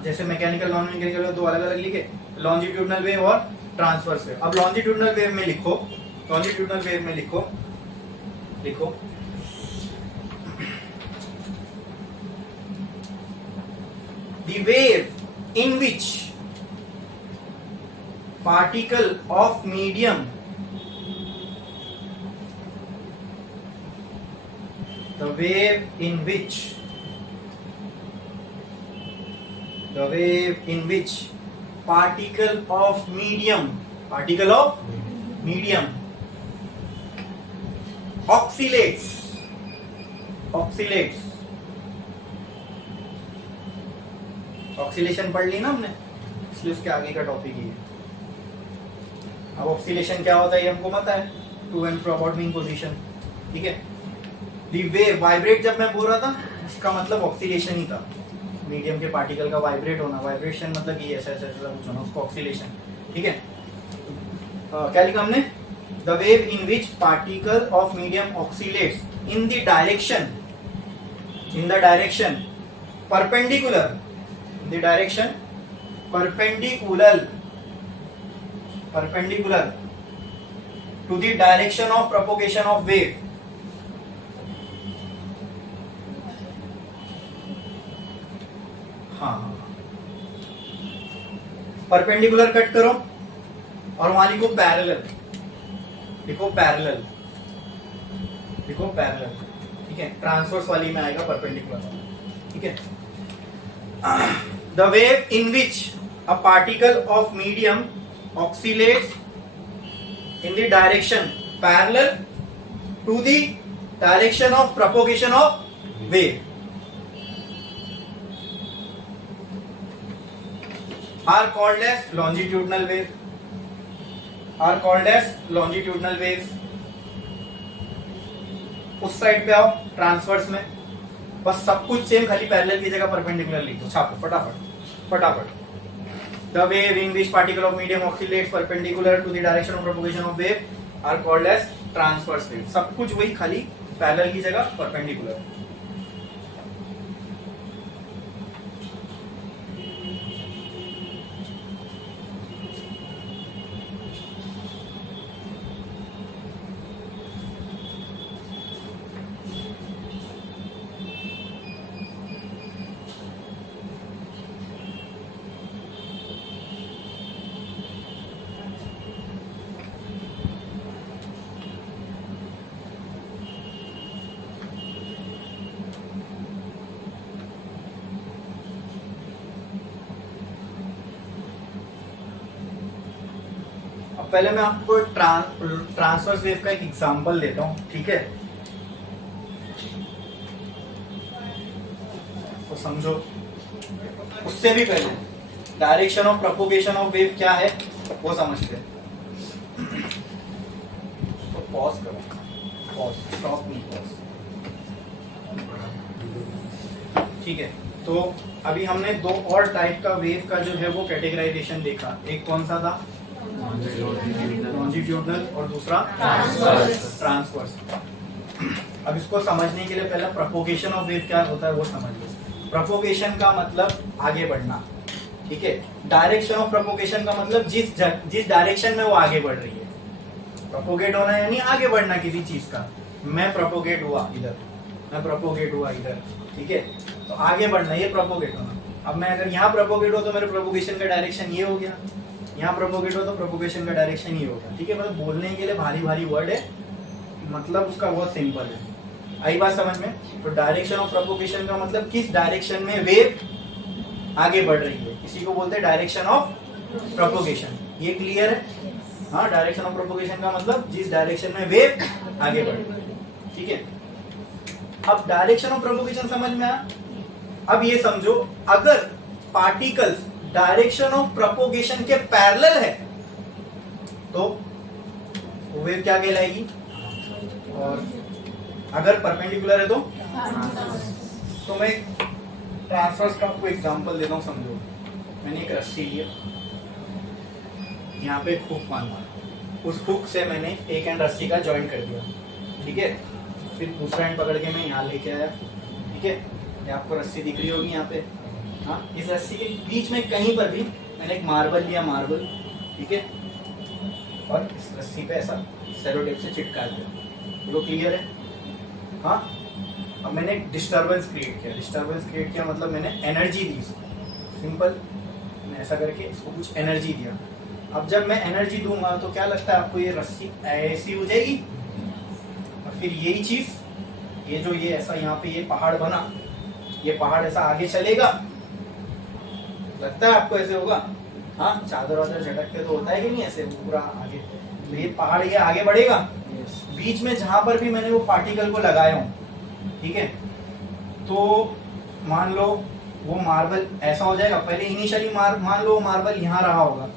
जैसे मैकेनिकल नॉन मैकेनिकल दो अलग अलग लिखे, लॉन्जिट्यूडनल वेव और ट्रांसवर्स वेव। अब लॉन्जिट्यूडनल वेव में लिखो, लॉन्जिट्यूडनल वेव में लिखो the wave in which particle of medium, the wave in which particle of medium oscillates, oscillation पढ़ ली ना हमने, इसलिए उसके आगे का टॉपिक ही है। अब ऑक्सीलेशन क्या होता है ये हमको पता है, to and fro about mean position, ठीक है। दी वेव वाइब्रेट जब मैं बोल रहा था, इसका मतलब ऑक्सीलेशन ही था, मीडियम के पार्टिकल का वाइब्रेट होना। वाइब्रेशन मतलब ये ऐसा ऐसा कुछ होना, उसको ऑक्सीलेशन, ठीक है। क्या लिखा हमने? The wave in which particle of medium oxalates in the direction perpendicular, the direction perpendicular to the direction of propagation of wave. हाँ, परपेंडिकुलर कट करो और वहां लिखो पैरेलल, ठीक है। ट्रांसवर्स वाली में आएगा परपेंडिकुलर, ठीक है। The wave in which a particle of medium oxalates in the direction parallel to the direction of propagation of wave are called as longitudinal wave, are called as longitudinal waves। उस side पे आओ transverse में, बस सब कुछ same, खाली parallel की जगह परपेंडिकुलर लिख दो, छापो फटाफट फटाफट। The wave in which particle of medium oscillates perpendicular to the direction of propagation of wave are called as transverse wave। सब कुछ वही, खाली पैरेलल की जगह परपेंडिकुलर। पहले मैं आपको ट्रांसवर्स वेव का एक एग्जांपल देता हूं, ठीक है, तो समझो। उससे भी पहले direction of propagation of wave क्या है वो समझते हैं। तो पॉज करो, पॉज, स्टॉप नहीं, पॉज, ठीक है। तो अभी हमने दो और टाइप का वेव का जो है वो कैटेगराइजेशन देखा। एक कौन सा था? लॉन्जिट्यूडनल, और दूसरा ट्रांसवर्स। अब इसको समझने के लिए पहले प्रोपगेशन ऑफ वेव क्या होता है वो समझ लो। प्रोपगेशन का मतलब आगे बढ़ना, ठीक है। डायरेक्शन ऑफ प्रोपगेशन का मतलब जिस डायरेक्शन में वो आगे बढ़ रही है। प्रोपोगेट होना यानी आगे बढ़ना किसी चीज का। मैं प्रोपोगेट हुआ इधर, मैं प्रोपोगेट हुआ इधर, ठीक है, तो आगे बढ़ना, ये प्रोपोगेट होना। अब मैं अगर यहाँ प्रोपोगेट हो तो मेरे प्रोपोगेशन का डायरेक्शन ये हो गया, यहाँ प्रोपोगेट हो तो प्रोपोगेशन का डायरेक्शन ये होगा, ठीक है। मतलब बोलने के लिए भारी भारी वर्ड है, मतलब उसका बहुत सिंपल है। आई बात समझ में? तो डायरेक्शन ऑफ प्रोपोगेशन का मतलब किस डायरेक्शन में वेव आगे बढ़ रही है, इसी को बोलते हैं डायरेक्शन ऑफ प्रोपोगेशन। ये क्लियर है? हाँ, डायरेक्शन ऑफ प्रोपोगेशन का मतलब जिस डायरेक्शन में वेव आगे बढ़ रही है, ठीक है। अब डायरेक्शन ऑफ प्रोपोगेशन समझ में आया। अब ये समझो, अगर पार्टिकल्स डायरेक्शन ऑफ प्रोपोगेशन के पैरेलल है तो वेव क्या कहलाएगी, और अगर परपेंडिकुलर है तो मैं ट्रांसवर्स का आपको एग्जांपल देता हूँ, समझो। मैंने एक रस्सी लिया, यहाँ पे हुक मारना, उस हुक से मैंने एक एंड रस्सी का जॉइंट कर दिया, ठीक है। फिर दूसरा एंड पकड़ के मैं यहाँ लेके आया, ठीक है। ये आपको रस्सी दिख रही होगी यहाँ पे। हाँ, इस रस्सी के बीच में कहीं पर भी मैंने एक मार्बल लिया, मार्बल, ठीक है, और इस रस्सी पे ऐसा सेलो टेप से चिपका दिया। वो क्लियर है? हाँ। अब मैंने एक डिस्टर्बेंस क्रिएट किया। डिस्टर्बेंस क्रिएट किया मतलब मैंने एनर्जी दी इसको। सिंपल, मैं ऐसा करके इसको कुछ एनर्जी दिया। अब जब मैं एनर्जी दूंगा तो क्या लगता है आपको, ये रस्सी ऐसी हो जाएगी, और फिर यही चीज, ये जो ये ऐसा यहाँ पे ये पहाड़ बना, ये पहाड़ ऐसा आगे चलेगा, लगता है आपको ऐसे होगा? हाँ, चादर वादर झटकते तो होता है कि नहीं ऐसे पूरा आगे, तो ये पहाड़ ये आगे बढ़ेगा। बीच में जहां पर भी मैंने वो पार्टिकल को लगाया हूँ, ठीक है, तो मान लो वो मार्बल ऐसा हो जाएगा। पहले इनिशियली मान लो मार्बल यहाँ रहा होगा,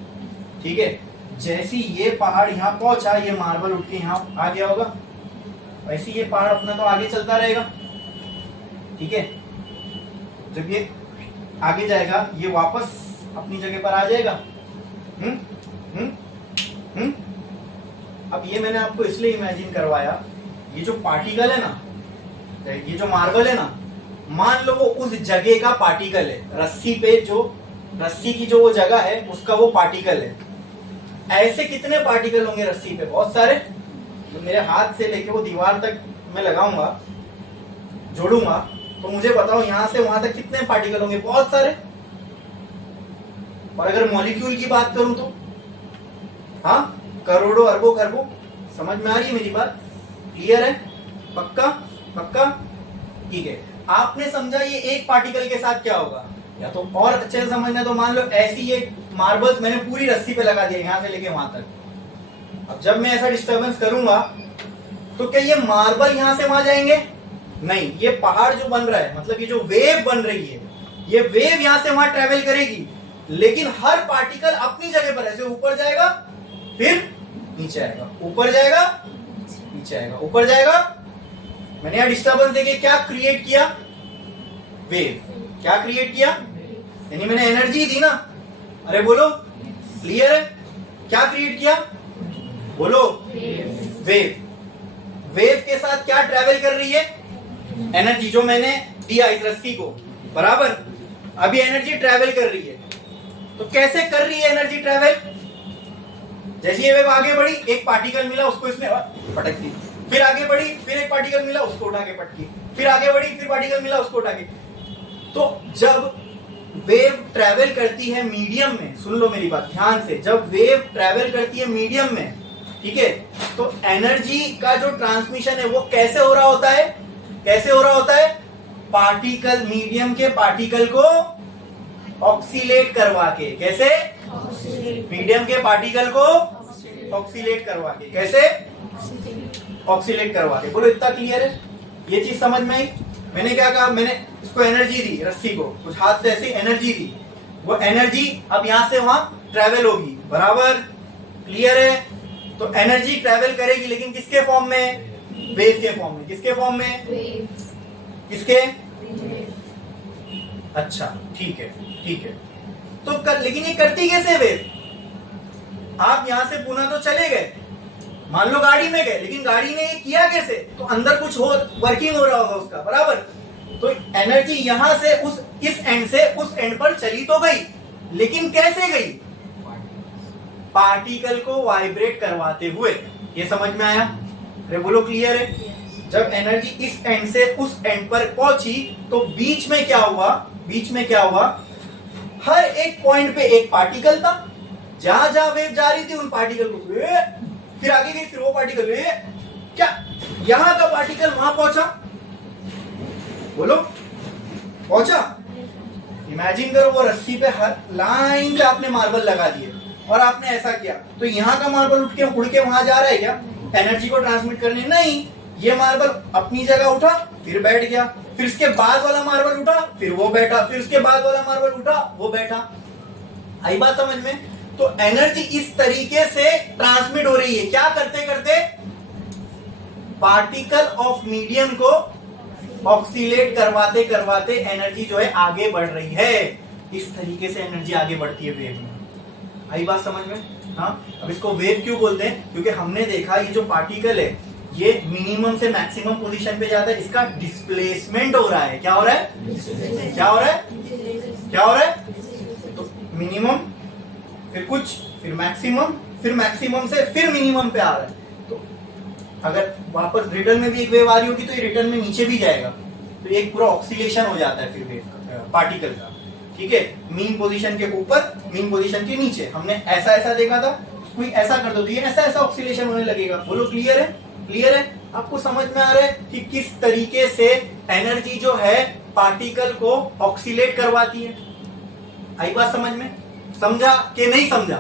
ठीक है। जैसी ये पहाड़ यहाँ पहुंचा, ये मार्बल उठ के यहाँ आ गया होगा, वैसे ये पहाड़ अपना तो आगे चलता रहेगा, ठीक है। जब ये आगे जाएगा, ये वापस अपनी जगह पर आ जाएगा। अब ये मैंने आपको इसलिए इमेजिन करवाया, ये जो पार्टिकल है ना, ये जो मार्बल है ना, मान लो वो उस जगह का पार्टिकल है। रस्सी पे जो, रस्सी की जो वो जगह है उसका वो पार्टिकल है। ऐसे कितने पार्टिकल होंगे रस्सी पे? बहुत सारे। तो मेरे हाथ से लेके वो दीवार तक मैं लगाऊंगा, जोड़ूंगा, तो मुझे बताओ यहां से वहां तक कितने पार्टिकल होंगे? बहुत सारे। और अगर मॉलिक्यूल की बात करूं तो हाँ, करोड़ों, अरबों, खरबों। समझ में आ रही है मेरी बात? क्लियर है? पक्का? पक्का? ठीक है। आपने समझा ये एक पार्टिकल के साथ क्या होगा, या तो और अच्छे से समझना है तो मान लो ऐसी एक मार्बल्स मैंने पूरी रस्सी पे लगा दिया यहां से लेके वहां तक। अब जब मैं ऐसा डिस्टरबेंस करूंगा तो क्या ये मार्बल यहां से वहां जाएंगे? नहीं, ये पहाड़ जो बन रहा है, मतलब ये जो वेव बन रही है, ये वेव यहां से वहां ट्रेवल करेगी, लेकिन हर पार्टिकल अपनी जगह पर ऐसे ऊपर जाएगा फिर नीचे आएगा, ऊपर जाएगा नीचे आएगा, ऊपर जाएगा। मैंने यहां डिस्टरबेंस देके क्या क्रिएट किया? वेव। क्या क्रिएट किया? यानी मैंने एनर्जी दी ना। अरे बोलो, क्लियर है? क्या क्रिएट किया? बोलो, वेव। वेव के साथ क्या ट्रेवल कर रही है? एनर्जी, जो मैंने दिया इस रस्सी को, बराबर। अभी एनर्जी ट्रेवल कर रही है, तो कैसे कर रही है एनर्जी ट्रेवल? जैसे ये वेव आगे बढ़ी, एक पार्टिकल मिला, उसको इसने पटक दी, फिर आगे बढ़ी, फिर एक पार्टिकल मिला, उसको उठा के पटकी, फिर आगे बढ़ी, फिर पार्टिकल मिला, उसको उठा के। तो जब वेव ट्रेवल करती है मीडियम में, सुन लो मेरी बात ध्यान से, जब वेव ट्रेवल करती है मीडियम में, ठीक है, तो एनर्जी का जो ट्रांसमिशन है वो कैसे हो रहा होता है? कैसे हो रहा होता है? पार्टिकल, मीडियम के पार्टिकल को ऑक्सीलेट करवा के। कैसे? मीडियम के पार्टिकल को ऑक्सीलेट करवा के। कैसे? ऑक्सीलेट करवा के। बोलो, इतना क्लियर है? ये चीज समझ में आई? मैंने क्या कहा? मैंने इसको एनर्जी दी, रस्सी को कुछ हाथ से ऐसी एनर्जी दी, वो एनर्जी अब यहां से वहां ट्रेवल होगी, बराबर। क्लियर है? तो एनर्जी ट्रेवल करेगी, लेकिन किसके फॉर्म में? वेव के फॉर्म में। किसके फॉर्म में? किसके? अच्छा, ठीक है, ठीक है। तो लेकिन ये करती कैसे वेव? आप यहां से पुणे तो चले गए, मान लो गाड़ी में गए, लेकिन गाड़ी ने ये किया कैसे? तो अंदर कुछ हो, वर्किंग हो रहा होगा उसका, बराबर। तो एनर्जी यहां से इस एंड से उस एंड पर चली तो गई, लेकिन कैसे गई? पार्टिकल को वाइब्रेट करवाते हुए। ये समझ में आया? अरे बोलो, क्लियर है? जब एनर्जी इस एंड से उस एंड पर पहुंची तो बीच में क्या हुआ? बीच में क्या हुआ? हर एक पॉइंट पे एक पार्टिकल था, जहां जहां वेव जा रही थी उन पार्टिकल को फिर आगे गई, फिर वो पार्टिकल क्या यहां का पार्टिकल वहां पहुंचा? बोलो, पहुंचा? इमेजिन करो, वो रस्सी पे हर लाइन पे आपने मार्बल लगा दिए और आपने ऐसा किया, तो यहां का मार्बल उड़ के वहां जा रहा है क्या एनर्जी को ट्रांसमिट करने? नहीं, ये मार्बल अपनी जगह उठा, फिर बैठ गया, फिर इसके बाद वाला मार्बल उठा, फिर वो बैठा, फिर उसके बाद वाला मार्बल उठा, वो बैठा। आई बात समझ में? तो एनर्जी इस तरीके से ट्रांसमिट हो रही है, क्या करते करते? पार्टिकल ऑफ मीडियम को ऑक्सीलेट करवाते करवाते एनर्जी जो है आगे बढ़ रही है। इस तरीके से एनर्जी आगे बढ़ती है वेव में। आई बात समझ में? हाँ। अब इसको वेव क्यों बोलते हैं? क्योंकि हमने देखा ये जो पार्टिकल है ये मिनिमम से मैक्सिमम पोजीशन पे जाता है, इसका डिस्प्लेसमेंट हो रहा है। क्या हो रहा है? क्या हो रहा है? क्या हो रहा है? तो मिनिमम, फिर कुछ, फिर मैक्सिमम से फिर मिनिमम पे आ रहा है। तो अगर वापस रिटर्न में भी एक वेव आ रही होगी तो ये रिटर्न में नीचे भी जाएगा, तो एक पूरा ऑक्सीलेशन हो जाता है फिर वेव पार्टिकल का। ठीक है, मीन पोजीशन के ऊपर, मीन पोजीशन के नीचे। हमने ऐसा ऐसा देखा था, कोई ऐसा कर दो तो ये ऐसा ऐसा ऑक्सीलेशन होने लगेगा। बोलो, क्लियर है? क्लियर है? आपको समझ में आ रहा है कि किस तरीके से एनर्जी जो है पार्टिकल को ऑक्सीलेट करवाती है? आई बात समझ में? समझा कि नहीं समझा?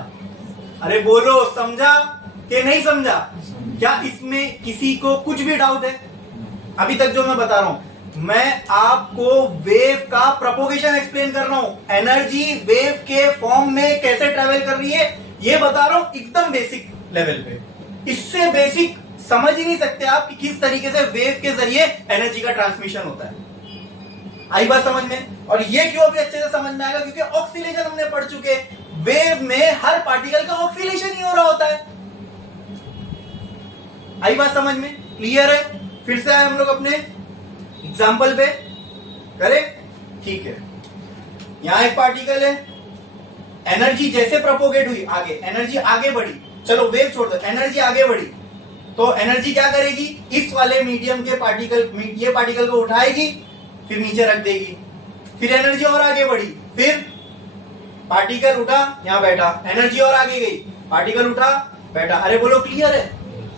अरे बोलो, समझा कि नहीं समझा? क्या इसमें किसी को कुछ भी डाउट है? अभी तक जो मैं बता रहा हूं, मैं आपको वेव का प्रोपोगेशन एक्सप्लेन कर रहा हूं। एनर्जी वेव के फॉर्म में कैसे ट्रेवल कर रही है ये बता रहा हूं, एकदम बेसिक लेवल पे। इससे बेसिक समझ ही नहीं सकते आप कि किस तरीके से वेव के जरिए एनर्जी का ट्रांसमिशन होता है। आई बात समझ में? और ये क्यों अभी अच्छे से समझ में आएगा? क्योंकि ऑक्सीलेशन हमने पढ़ चुके। वेव में हर पार्टिकल का ऑक्सीलेशन ही हो रहा होता है। आई बात समझ में? क्लियर है? फिर से आए हम लोग अपने एग्जाम्पल पे, करें? ठीक है, यहां एक पार्टिकल है, एनर्जी जैसे प्रोपोगेट हुई आगे, एनर्जी आगे बढ़ी, चलो वेव छोड़ दो, एनर्जी आगे बढ़ी, तो एनर्जी क्या करेगी? इस वाले मीडियम के पार्टिकल, ये पार्टिकल को उठाएगी, फिर नीचे रख देगी, फिर एनर्जी और आगे बढ़ी, फिर पार्टिकल उठा, यहां बैठा, एनर्जी और आगे गई, पार्टिकल उठा, बैठा। अरे बोलो, क्लियर है?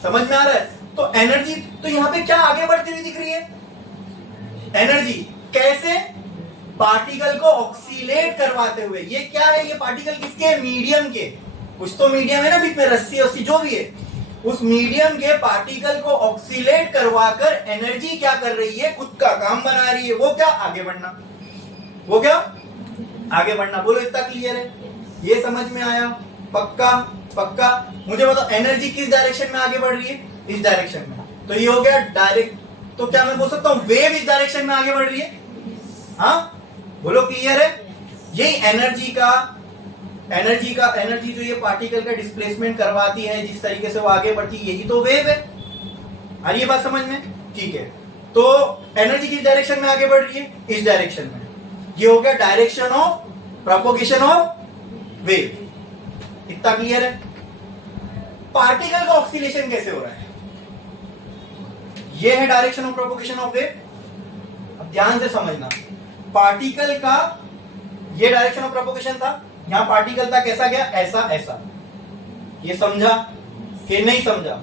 समझ में आ रहा है? तो एनर्जी तो यहां पे क्या आगे बढ़ती हुई दिख रही है? एनर्जी कैसे? पार्टिकल को ऑक्सीलेट करवाते हुए। ये क्या है? ये पार्टिकल किसके? मीडियम के। कुछ तो मीडियम है ना बीच में, रस्सी वस्सी जो भी है, उस मीडियम के पार्टिकल को ऑक्सीलेट करवाकर एनर्जी क्या कर रही है? खुद का काम बना रही है। वो क्या? आगे बढ़ना। वो क्या? आगे बढ़ना। बोलो इतना क्लियर है? ये समझ में आया? पक्का? पक्का? मुझे बताओ एनर्जी किस डायरेक्शन में आगे बढ़ रही है? इस डायरेक्शन में। तो ये हो गया डायरेक्ट। तो क्या मैं बोल सकता हूं वेव इस डायरेक्शन में आगे बढ़ रही है? हाँ, बोलो क्लियर है? यही एनर्जी जो ये पार्टिकल का डिस्प्लेसमेंट करवाती है, जिस तरीके से वो आगे बढ़ती है, यही तो वेव है। आ रही है बात समझ में? ठीक है। तो एनर्जी किस डायरेक्शन में आगे बढ़ रही है? इस डायरेक्शन में। ये हो गया direction of propagation of wave. इतना क्लियर है? पार्टिकल का ऑक्सीलेशन कैसे हो रहा है? ये है direction of propagation of wave. अब ध्यान से समझना, पार्टिकल का ये डायरेक्शन ऑफ प्रोपोगेशन था, यहां पार्टिकल था कैसा गया? ऐसा ऐसा। ये समझा कि नहीं समझा?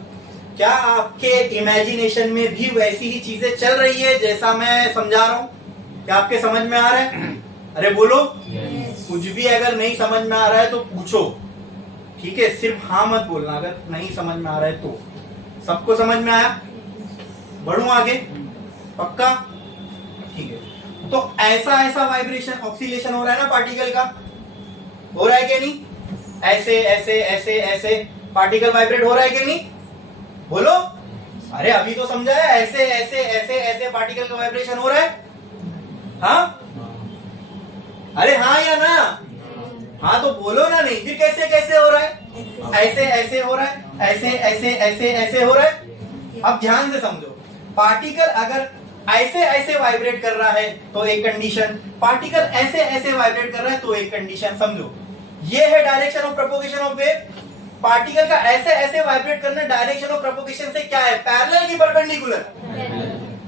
क्या आपके इमेजिनेशन में भी वैसी ही चीजें चल रही है जैसा मैं समझा रहा हूं? क्या आपके समझ में आ रहा है? अरे बोलो। कुछ भी अगर नहीं समझ में आ रहा है तो पूछो, ठीक है? सिर्फ हाँ मत बोलना अगर नहीं समझ में आ रहा है तो। सबको समझ में आया? बढ़ूं आगे? पक्का? ठीक है। तो ऐसा वाइब्रेशन ऑक्सीलेशन हो रहा है ना पार्टिकल का, हो रहा है कि नहीं? ऐसे ऐसे ऐसे ऐसे पार्टिकल वाइब्रेट हो रहा है कि नहीं? बोलो। अरे अभी तो समझा है, ऐसे ऐसे ऐसे ऐसे पार्टिकल का वाइब्रेशन हो रहा है। हाँ? अरे हाँ या ना? हाँ तो बोलो ना। नहीं फिर कैसे कैसे हो रहा है? ऐसे ऐसे हो रहा है, ऐसे ऐसे ऐसे ऐसे हो रहा है। अब ध्यान से समझो, पार्टिकल अगर ऐसे ऐसे वाइब्रेट कर रहा है तो एक कंडीशन, पार्टिकल ऐसे ऐसे वाइब्रेट कर रहा है तो एक कंडीशन। समझो, ये है direction of propagation of wave. Particle का ऐसे ऐसे वाइब्रेट करना डायरेक्शन ऑफ प्रोपोगेशन से क्या है? पैरेलल की परपेंडिकुलर?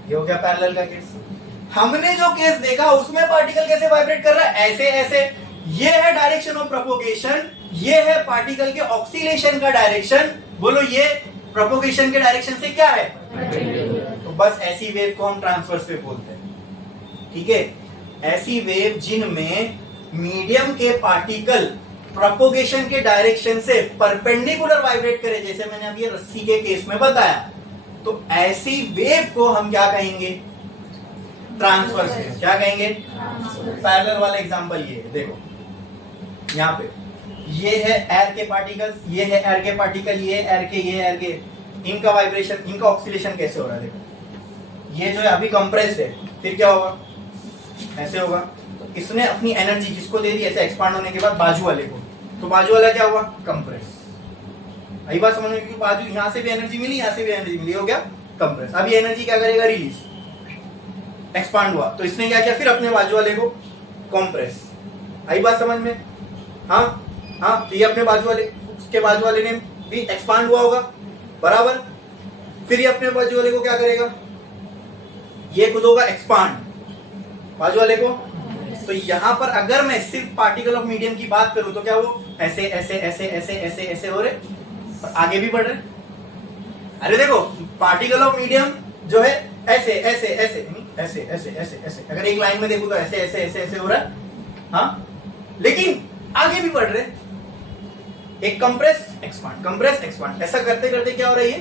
ये हो गया पैरेलल का केस। हमने जो केस देखा उसमें पार्टिकल कैसे वाइब्रेट कर रहा है? ऐसे ऐसे। ये है डायरेक्शन ऑफ प्रोपोगेशन, ये है पार्टिकल के ऑक्सीलेशन का डायरेक्शन। बोलो ये प्रोपोगेशन के डायरेक्शन से क्या है? तो बस ऐसी वेव को हम ट्रांसवर्स वेव बोलते हैं। ठीक है? ऐसी वेव जिनमें मीडियम के पार्टिकल प्रोपोगेशन के डायरेक्शन से परपेंडिकुलर वाइब्रेट करे, जैसे मैंने अभी रस्सी के केस में बताया, तो ऐसी वेव को हम क्या कहेंगे? Transverse wave. क्या कहेंगे? पैरेलल वाला एग्जांपल ये है, देखो यहाँ पे ये है एयर के पार्टिकल्स, ये है एयर के पार्टिकल, ये एयर के, ये एयर के, इनका वाइब्रेशन, इनका ऑक्सीलेशन कैसे हो रहा है? देखो ये जो है अभी कंप्रेस्ड है, फिर क्या होगा? ऐसे होगा। तो इसने अपनी एनर्जी किसको दे दी? ऐसे एक्सपांड होने के बाद बाजू वाले को, तो बाजू वाला क्या हुआ? कंप्रेस। यही बात समझ में? बाजू यहाँ से भी एनर्जी मिली, यहाँ से भी एनर्जी मिली, हो गया कंप्रेस। अब ये एनर्जी क्या करेगा? रिलीज। एक्सपांड हुआ तो इसने क्या किया? फिर अपने बाजू वाले को कंप्रेस। आई बात समझ में? हाँ हाँ। तो ये अपने बाजू वाले, उसके बाजू वाले ने भी एक्सपांड हुआ होगा, बराबर। फिर ये अपने बाजू वाले को क्या करेगा? ये खुद होगा एक्सपांड बाजू वाले को। तो यहां पर अगर मैं सिर्फ पार्टिकल ऑफ मीडियम की बात करूं तो क्या वो ऐसे ऐसे ऐसे ऐसे ऐसे ऐसे हो रहे और आगे भी बढ़ रहे? अरे देखो, पार्टिकल ऑफ मीडियम जो है ऐसे ऐसे ऐसे ऐसे ऐसे ऐसे ऐसे, अगर एक लाइन में देखो तो ऐसे ऐसे ऐसे ऐसे हो रहा है, हाँ, लेकिन आगे भी बढ़ रहे। एक कंप्रेस एक्सपांड, कंप्रेस एक्सपांड, ऐसा करते करते क्या हो रही है?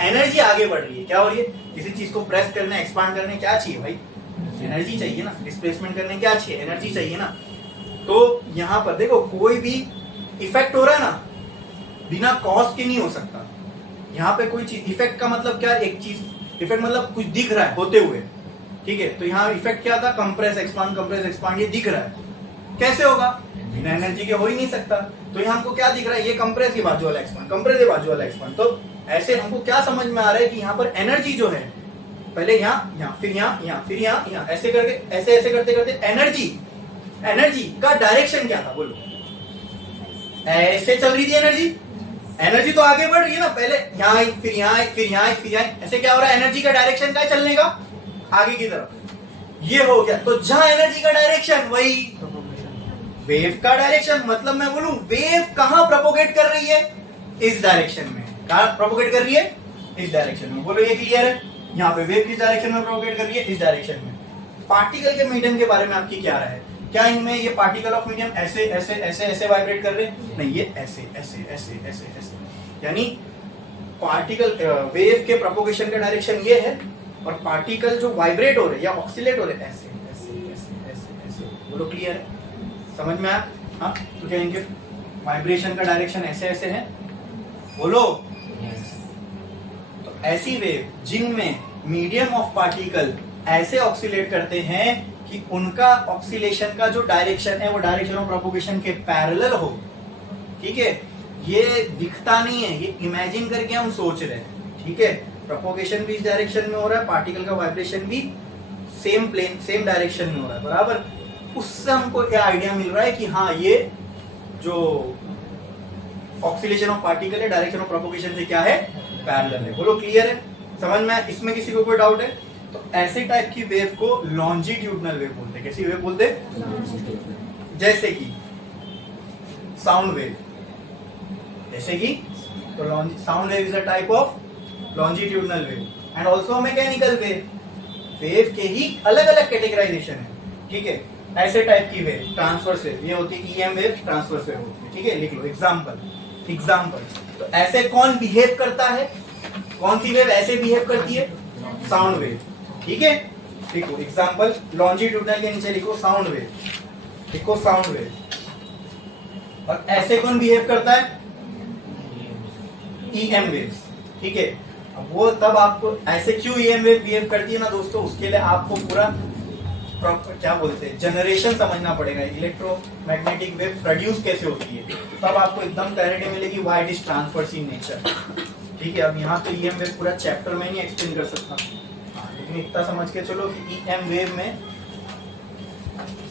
एनर्जी आगे बढ़ रही है। क्या हो रही है? किसी चीज को प्रेस करने, एक्सपांड करने क्या चाहिए भाई? एनर्जी चाहिए ना। डिस्प्लेसमेंट करने क्या चाहिए? एनर्जी चाहिए ना। तो यहां पर देखो, कोई भी इफेक्ट हो रहा है ना, बिना कॉज के नहीं हो सकता। यहाँ पे कोई चीज, इफेक्ट का मतलब क्या? एक चीज, इफेक्ट मतलब कुछ दिख रहा है होते हुए, ठीक है? तो यहाँ इफेक्ट क्या था? कंप्रेस एक्सपांड, ये दिख रहा है। कैसे होगा? बिना एनर्जी के हो ही नहीं सकता। तो यहाँ हमको क्या दिख रहा है? ये कंप्रेस, ये बाजू वाला एक्सपांड, कंप्रेस, ये बाजू वाला एक्सपांड। तो ऐसे हमको क्या समझ में आ रहा है कि यहाँ पर एनर्जी जो है, पहले यहाँ, फिर यहाँ, फिर यहाँ, ऐसे करके, ऐसे ऐसे करते करते एनर्जी का डायरेक्शन क्या था? बोलो। ऐसे चल रही थी एनर्जी तो आगे बढ़ रही है ना, पहले यहाँ, फिर यहाँ, फिर यहाँ, फिर यहाँ, ऐसे क्या हो रहा है? एनर्जी का डायरेक्शन क्या है चलने का? आगे की तरफ। ये हो गया। तो जहां एनर्जी का डायरेक्शन, वही वेव का डायरेक्शन। मतलब मैं बोलूं, वेव कहां प्रोपोगेट कर रही है? इस डायरेक्शन में। कहां प्रोपोगेट कर रही है? इस डायरेक्शन में। बोलो ये क्लियर है? यहाँ पे वेव किस डायरेक्शन में प्रोपोगेट कर रही है? इस डायरेक्शन में। पार्टिकल के मीडियम के बारे में आपकी क्या राय है? क्या इनमें ये पार्टिकल ऑफ मीडियम ऐसे ऐसे ऐसे ऐसे वाइब्रेट कर रहे हैं? नहीं, ये ऐसे ऐसे ऐसे ऐसे ऐसे, यानी पार्टिकल वेव के प्रोपोगेशन का डायरेक्शन ये है और पार्टिकल जो वाइब्रेट हो रहे या ऑक्सीलेट हो रहे ऐसे ऐसे ऐसे ऐसे ऐसे। बोलो क्लियर है? समझ में आया? हाँ, तो क्या इनके वाइब्रेशन का डायरेक्शन ऐसे ऐसे है? बोलो। तो ऐसी वेव जिनमें मीडियम ऑफ पार्टिकल ऐसे ऑक्सीलेट करते हैं कि उनका ऑक्सीलेशन का जो डायरेक्शन है वो डायरेक्शन ऑफ प्रोपोगेशन के पैरेलल हो। ठीक है, ये दिखता नहीं है, ये इमेजिन करके हम सोच रहे हैं। ठीक है, प्रोपोगेशन भी इस डायरेक्शन में हो रहा है, पार्टिकल का वाइब्रेशन भी सेम प्लेन सेम डायरेक्शन में हो रहा है, बराबर। उससे हमको क्या आइडिया मिल रहा है कि हाँ, ये जो ऑक्सीलेशन ऑफ पार्टिकल है डायरेक्शन ऑफ प्रोपोगेशन से क्या है? पैरेलल है। बोलो क्लियर है? समझ में? इसमें किसी को कोई डाउट है? तो ऐसे टाइप की वेव को लॉन्जिट्यूडनल वेव बोलते हैं। कैसी वेव बोलते हैं? जैसे कि साउंड वेव, जैसे कि तो sound wave is a type of longitudinal wave and also mechanical wave. Wave के ही अलग अलग कैटेगराइजेशन है। ठीक है, ऐसे टाइप की वेव ट्रांसवर्स वेव, ये होती है ईएम वेव, ट्रांसवर्स वेव होती है। ठीक है, लिख लो एग्जाम्पल। तो ऐसे कौन बिहेव करता है? कौन सी वेव ऐसे बिहेव करती है? Sound wave. ठीक है, लिखो एग्जाम्पल, लॉन्जिट्यूडनल के नीचे लिखो साउंड वेव, लिखो साउंड वेव। और ऐसे कौन बिहेव करता है? EM waves. ठीक है, अब वो तब आपको ऐसे क्यों ईएम वेव बिहेव करती है ना दोस्तों, उसके लिए आपको पूरा क्या बोलते हैं जनरेशन समझना पड़ेगा, इलेक्ट्रोमैग्नेटिक वेव प्रोड्यूस कैसे होती है, तब आपको एकदम क्लैरिटी मिलेगी why it is transverse in nature. ठीक है, अब यहाँ तो ईएम वेव पूरा चैप्टर में नहीं एक्सप्लेन कर सकता, लेकिन इतना समझ के चलो कि ईएम वेव में।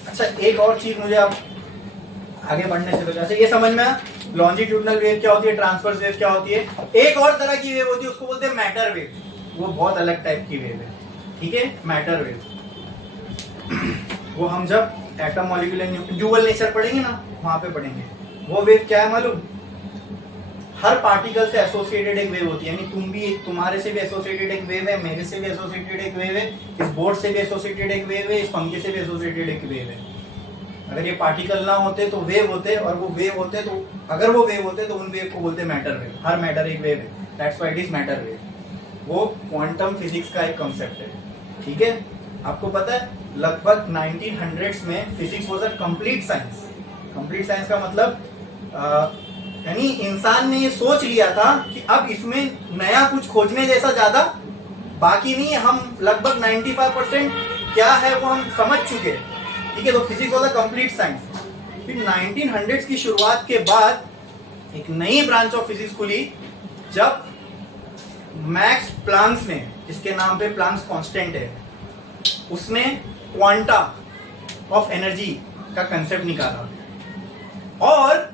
अच्छा, एक और चीज मुझे आप आगे बढ़ने से पहले, ये समझ में आया लॉन्जिट्यूडनल वेव क्या होती है, ट्रांसवर्स वेव क्या होती है। एक और तरह की वेव होती है, उसको बोलते हैं मैटर वेव, वो बहुत अलग टाइप की वेव है। ठीक है, मैटर वेव वो हम जब एटम मॉलिक्यूलर ड्यूअल नेचर पढ़ेंगे ना, वहां पे पढ़ेंगे। वो वेव क्या है मालूम? हर पार्टिकल से एसोसिएटेड एक वेव होती है, यानी तुम भी, तुम्हारे से भी एसोसिएटेड एक वेव है, मेरे से भी एसोसिएटेड एक वेव है, इस बोर्ड से भी एसोसिएटेड एक वेव है, इस पंखे से भी एसोसिएटेड एक वेव है। अगर ये पार्टिकल ना होते तो वेव होते, और वो वेव होते तो, अगर वो वेव होते तो उन वेव को बोलते हैं मैटर वेव। हर मैटर एक वेव है, that's why it is matter wave. वो क्वांटम फिजिक्स का एक कॉन्सेप्ट है। ठीक है, आपको पता है लगभग 1900s में physics was a complete science. Complete science का मतलब यानी इंसान ने ये सोच लिया था कि अब इसमें नया कुछ खोजने जैसा ज्यादा बाकी नहीं है, हम लगभग 95% क्या है वो हम समझ चुके हैं। ठीक है, तो physics was a complete science. फिर 1900s की शुरुआत के बाद एक नई ब्रांच ऑफ फिजिक्स खुली, जब मैक्स प्लांक्स ने, जिसके नाम पे प्लांक्स कांस्टेंट है, उसने क्वांटा ऑफ एनर्जी का कंसेप्ट निकाला। और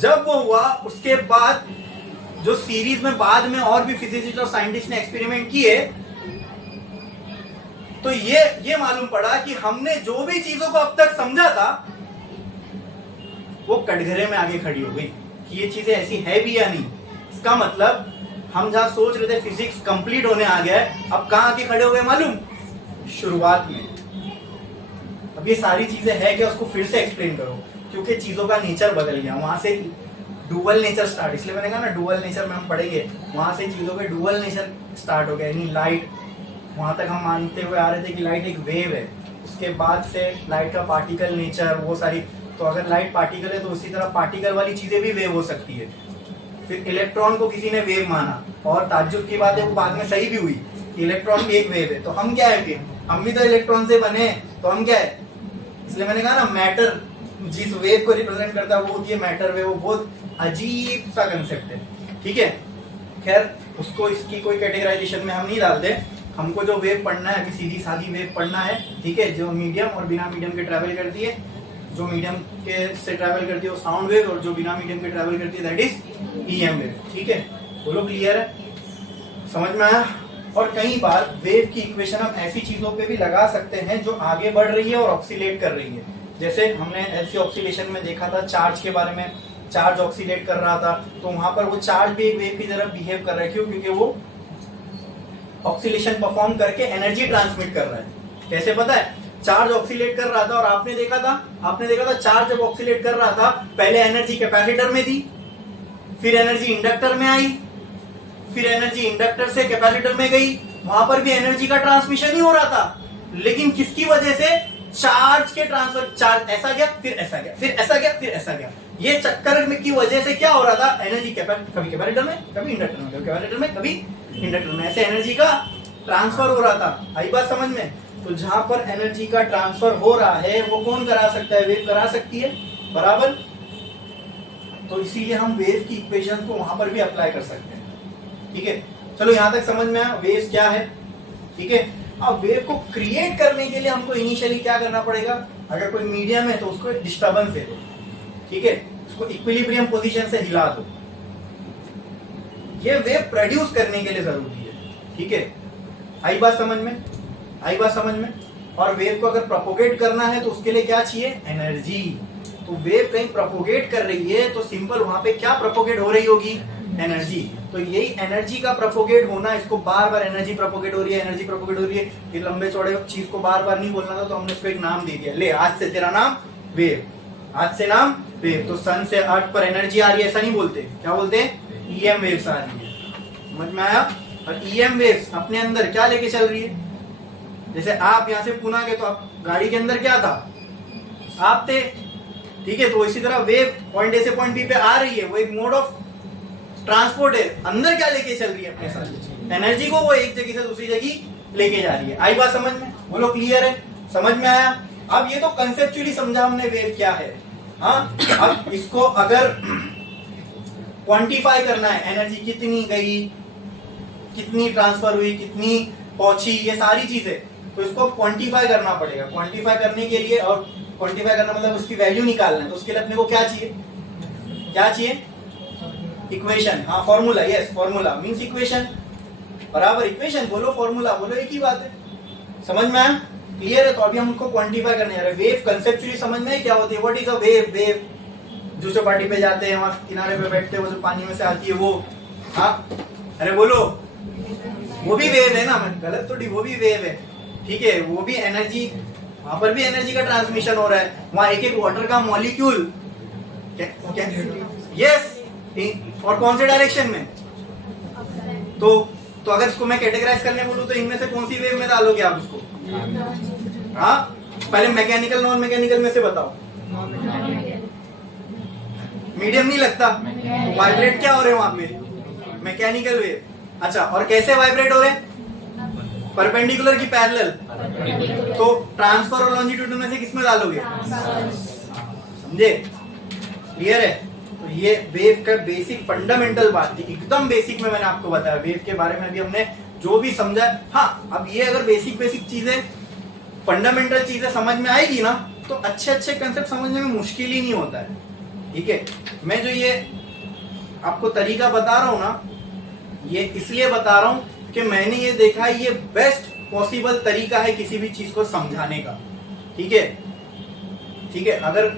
जब वो हुआ उसके बाद जो सीरीज में बाद में और भी फिजिसिस्ट और साइंटिस्ट ने एक्सपेरिमेंट किए, तो ये मालूम पड़ा कि हमने जो भी चीजों को अब तक समझा था वो कटघरे में आगे खड़ी हो गई कि ये चीजें ऐसी है भी या नहीं। इसका मतलब हम जहां सोच रहे थे फिजिक्स कंप्लीट होने आ गया है, अब कहां आके खड़े हो गए मालूम? शुरुआत में। अब ये सारी चीजें है क्या, उसको फिर से एक्सप्लेन करो, क्योंकि चीजों का नेचर बदल गया। वहां से डुअल नेचर स्टार्ट, इसलिए मैंने कहा ना डुअल नेचर में हम पढ़ेंगे, वहां से चीजों के डुअल नेचर स्टार्ट हो गया। यानी लाइट, वहां तक हम मानते हुए आ रहे थे कि लाइट एक वेव है, उसके बाद से लाइट का पार्टिकल नेचर, वो सारी। तो अगर लाइट पार्टिकल है तो उसी तरह पार्टिकल वाली चीजें भी वेव हो सकती है। फिर इलेक्ट्रॉन को किसी ने वेव माना, और ताज्जुब की बात है वो बाद में सही भी हुई कि इलेक्ट्रॉन भी एक वेव है। तो हम क्या है, फिर हम भी तो इलेक्ट्रॉन से बने, तो हम क्या है? इसलिए मैंने कहा ना मैटर जिस वेव को रिप्रेजेंट करता है वो होती है मैटर वेव। वो बहुत अजीब सा कंसेप्ट है। ठीक है, खैर उसको इसकी कोई कैटेगराइजेशन में हम नहीं डालते। हमको जो वेव पढ़ना है, अभी सीधी सादी वेव पढ़ना है। ठीक है, जो मीडियम और बिना मीडियम के ट्रैवल करती है, जो मीडियम के से ट्रैवल करती है वो साउंड वेव, और जो बिना मीडियम के ट्रैवल करती है दैट इज ईएम वेव। ठीक है, बोलो क्लियर है? समझ में आया? और कई बार वेव की इक्वेशन हम ऐसी चीजों पे भी लगा सकते हैं जो आगे बढ़ रही है और ऑक्सीलेट कर रही है। जैसे हमने एलसी ऑक्सीलेशन में देखा था चार्ज के बारे में, चार्ज ऑक्सीलेट कर रहा था, तो वहां पर वो चार्ज भी एक वेव की तरह बिहेव कर रहा है। क्यों? क्योंकि वो ऑक्सीलेशन परफॉर्म करके एनर्जी ट्रांसमिट कर रहा है। कैसे पता है? चार्ज ऑक्सीलेट कर रहा था और आपने देखा था चार्ज जब ऑक्सीलेट कर रहा था पहले एनर्जी कैपेसिटर में थी, फिर एनर्जी इंडक्टर में आई, फिर एनर्जी इंडक्टर से कैपेसिटर में गई, वहां पर भी एनर्जी का ट्रांसमिशन ही हो रहा था, लेकिन किसकी वजह से? चार्ज के ट्रांसफर, चार्ज ऐसा गया फिर ऐसा गया फिर ऐसा गया फिर ऐसा गया, ये चक्कर में की वजह से क्या हो रहा था? एनर्जी कभी कैपेसिटर में, कभी इंडक्टर में, कभी कैपेसिटर में, कभी इंडक्टर में, ऐसे एनर्जी का ट्रांसफर हो रहा था। आई बात समझ में? तो जहां पर एनर्जी का ट्रांसफर हो रहा है वो कौन करा सकता है? वेव करा सकती है, बराबर। तो इसीलिए हम वेव की इक्वेशन को वहां पर भी अप्लाई कर सकते हैं, ठीक है। चलो यहां तक समझ में आया वेव क्या है, ठीक है। अब वेव को क्रिएट करने के लिए हमको इनिशियली क्या करना पड़ेगा? अगर कोई मीडियम है तो उसको डिस्टर्बेंस दे दो, ठीक है, उसको इक्विलिब्रियम पोजीशन से हिला दो, ये वेव प्रोड्यूस करने के लिए जरूरी है, ठीक है। आई बात समझ में? आई बात समझ में? और वेव को अगर प्रोपोगेट करना है तो उसके लिए क्या चाहिए? एनर्जी। तो वेव कहीं प्रोपोगेट कर रही है तो सिंपल वहां पे क्या प्रोपोगेट हो रही होगी? एनर्जी। तो यही एनर्जी का प्रोपोगेट होना, इसको बार बार एनर्जी प्रोपोगेट हो रही है, एनर्जी प्रोपोगेट हो रही है, ये लंबे चौड़े चीज को बार बार नहीं बोलना था तो हमने इसको एक नाम दे दिया, ले आज से तेरा नाम वेव, आज से नाम वेव। तो सन से अर्थ पर एनर्जी आ रही है ऐसा नहीं बोलते, क्या बोलते हैं? ईएम वेव्स आ रही है, समझ में आया? और ईएम वेव्स अपने अंदर क्या लेके चल रही है? जैसे आप यहाँ से पुणे गए तो आप गाड़ी के अंदर क्या था? आप थे, ठीक है। तो इसी तरह वेव पॉइंट ए से पॉइंट बी पे आ रही है, वो एक मोड ऑफ ट्रांसपोर्ट है, अंदर क्या लेके चल रही है? अपने साथ एनर्जी को वो एक जगह से दूसरी जगह लेके जा रही है। आई बात समझ में? बोलो क्लियर है? समझ में आया? अब ये तो कंसेप्चुअली समझा हमने वेव क्या है, हाँ। अब इसको अगर क्वांटिफाई करना है, एनर्जी कितनी गई, कितनी ट्रांसफर हुई, कितनी पहुंची, ये सारी चीजें, तो इसको क्वांटिफाई करना पड़ेगा। क्वांटिफाई करने के लिए, और क्वांटिफाई करना मतलब उसकी वैल्यू निकालना है, तो उसके लिए अपने को क्या चाहिए? क्या चाहिए? इक्वेशन, हाँ, formula, yes, formula means equation, बराबर। इक्वेशन बोलो, फॉर्मूला बोलो, एक ही बात है। समझ में आया? क्लियर है? तो अभी हम उसको क्वांटिफाई करने जा रहे हैं। वेव कंसेप्चुअली समझ में क्या होती है? What is a wave? Wave जो चौपाटी पे जाते हैं, वहां किनारे पे बैठते हैं, वो जो पानी में से आती है वो, हाँ, अरे बोलो, वो भी वेव है ना, मैं गलत थोड़ी, वो भी वेव है, ठीक है। वो भी एनर्जी, वहां पर भी एनर्जी का ट्रांसमिशन हो रहा है, वहां एक एक वाटर का मॉलिक्यूल, यस, और कौन से डायरेक्शन में? तो अगर इसको मैं कैटेगराइज करने बोलूं तो इनमें से कौन सी वेव में डालोगे आप उसको? हाँ, पहले मैकेनिकल नॉन मैकेनिकल में से बताओ। मीडियम नहीं लगता, वाइब्रेट क्या हो रहे हैं वहां पे? Mechanical wave. अच्छा, और कैसे वाइब्रेट हो रहे हैं? परपेंडिकुलर की पैरेलल। तो ट्रांसफर और लॉन्जिट्यूडनल में से किसमें डालोगे? समझे? क्लियर है? तो ये वेव का बेसिक फंडामेंटल बात थी, एकदम बेसिक में मैंने आपको बताया वेव के बारे में। अभी हमने जो भी समझा, हाँ, अब ये अगर बेसिक चीजें, फंडामेंटल चीजें समझ में आएगी ना, तो अच्छे कंसेप्ट समझने में मुश्किल ही नहीं होता है, ठीक है। मैं जो ये आपको तरीका बता रहा हूं ना, ये इसलिए बता रहा हूं कि मैंने ये देखा है, ये बेस्ट पॉसिबल तरीका है किसी भी चीज को समझाने का, ठीक है, ठीक है। अगर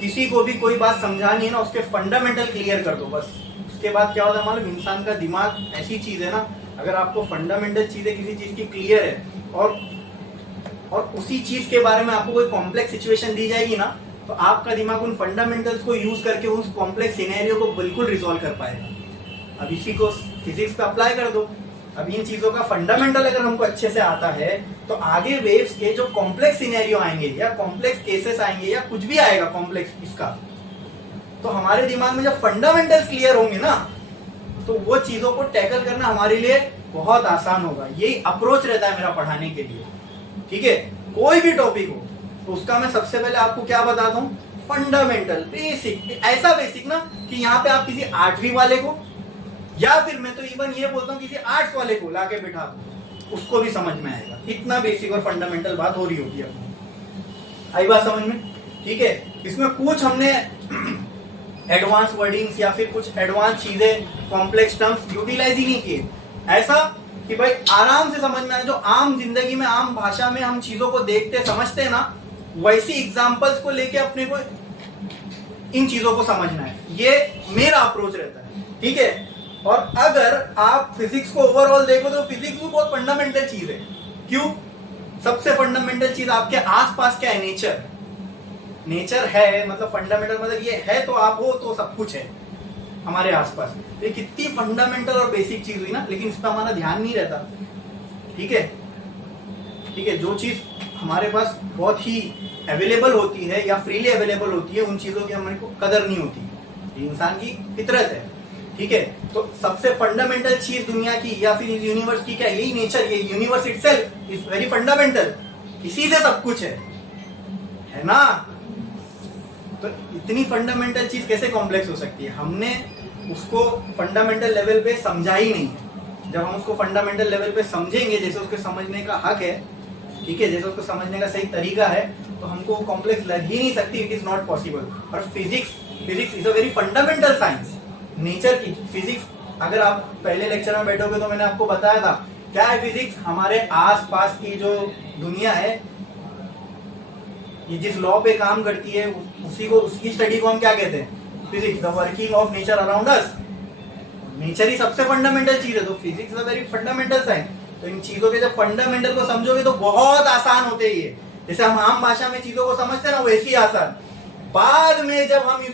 किसी को भी कोई बात समझानी है ना, उसके फंडामेंटल क्लियर कर दो बस। उसके बाद क्या होता है मालूम? इंसान का दिमाग ऐसी चीज है ना, अगर आपको फंडामेंटल चीजें किसी चीज की क्लियर है और उसी चीज के बारे में आपको कोई कॉम्प्लेक्स सिचुएशन दी जाएगी ना, तो आपका दिमाग उन फंडामेंटल्स को यूज करके उस कॉम्प्लेक्स सिनेरियो को बिल्कुल रिजॉल्व कर पाएगा। अब इसी को फिजिक्स पे अप्लाई कर दो। अब इन चीजों का फंडामेंटल अगर हमको अच्छे से आता है तो आगे वेव्स के जो कॉम्प्लेक्स सिनेरियो आएंगे या कॉम्प्लेक्स केसेस आएंगे या कुछ भी आएगा कॉम्प्लेक्स इसका, तो हमारे दिमाग में जब फंडामेंटल्स क्लियर होंगे ना, तो वो चीजों को टैकल करना हमारे लिए बहुत आसान होगा। यही अप्रोच रहता है मेरा पढ़ाने के लिए, ठीक है। कोई भी टॉपिक हो तो उसका मैं सबसे पहले आपको क्या बताता हूँ? फंडामेंटल, बेसिक, ऐसा बेसिक ना कि यहाँ पे आप किसी 8वीं वाले को, या फिर मैं तो इवन ये बोलता हूँ किसी आर्ट्स वाले को लाके बिठा दो, उसको भी समझ में आएगा। इतना बेसिक और फंडामेंटल बात हो रही होगी अपनी। आई बात समझ में? ठीक है। इसमें कुछ हमने एडवांस वर्डिंग्स या फिर कुछ एडवांस चीजें, कॉम्प्लेक्स टर्म्स यूटिलाइज ही नहीं किए, ऐसा कि भाई आराम से समझ में आए। जो आम जिंदगी में, आम भाषा में हम चीजों को देखते समझते हैं ना, वैसी एग्जाम्पल्स को लेके अपने को इन चीजों को समझना है। ये मेरा अप्रोच रहता है, ठीक है। और अगर आप फिजिक्स को ओवरऑल देखो तो फिजिक्स भी बहुत फंडामेंटल चीज है। क्यों? सबसे फंडामेंटल चीज आपके आसपास क्या है? नेचर। नेचर है मतलब फंडामेंटल मतलब ये है तो आप हो तो सब कुछ है हमारे आसपास। ये कितनी फंडामेंटल और बेसिक चीज हुई ना, लेकिन इस पर हमारा ध्यान नहीं रहता। ठीक है, ठीक है। जो चीज हमारे पास बहुत ही अवेलेबल होती है या फ्रीली अवेलेबल होती है, उन चीजों की हमारे को कदर नहीं होती। ये इंसान की फितरत है। ठीक है, तो सबसे फंडामेंटल चीज दुनिया की या फिर इस यूनिवर्स की क्या? यही नेचर, ये universe itself is very fundamental. इसी से सब कुछ है ना? तो इतनी फंडामेंटल चीज कैसे कॉम्प्लेक्स हो सकती है? हमने उसको फंडामेंटल लेवल पे समझा ही नहीं है। जब हम उसको फंडामेंटल लेवल पे समझेंगे, जैसे उसके समझने का हक है, ठीक है, जैसे उसको समझने का सही तरीका है, तो हमको कॉम्प्लेक्स लग ही नहीं सकती। It is not possible. और physics is a very fundamental science. Nature की फिजिक्स, अगर आप पहले लेक्चर में बैठोगे तो मैंने आपको बताया था क्या है फिजिक्स। हमारे आसपास की जो दुनिया है, ये जिस लॉ पे काम करती है, उसी को, उसकी स्टडी को हम क्या कहते हैं? Physics, the working of nature around us. Nature ही सबसे फंडामेंटल चीज है, तो physics is a very fundamental science. तो इन चीजों के जब फंडामेंटल को समझोगे तो बहुत आसान होते ही है। जैसे हम आम भाषा में चीजों को समझते हैं ना, वैसे ही आसान। बाद में जब हम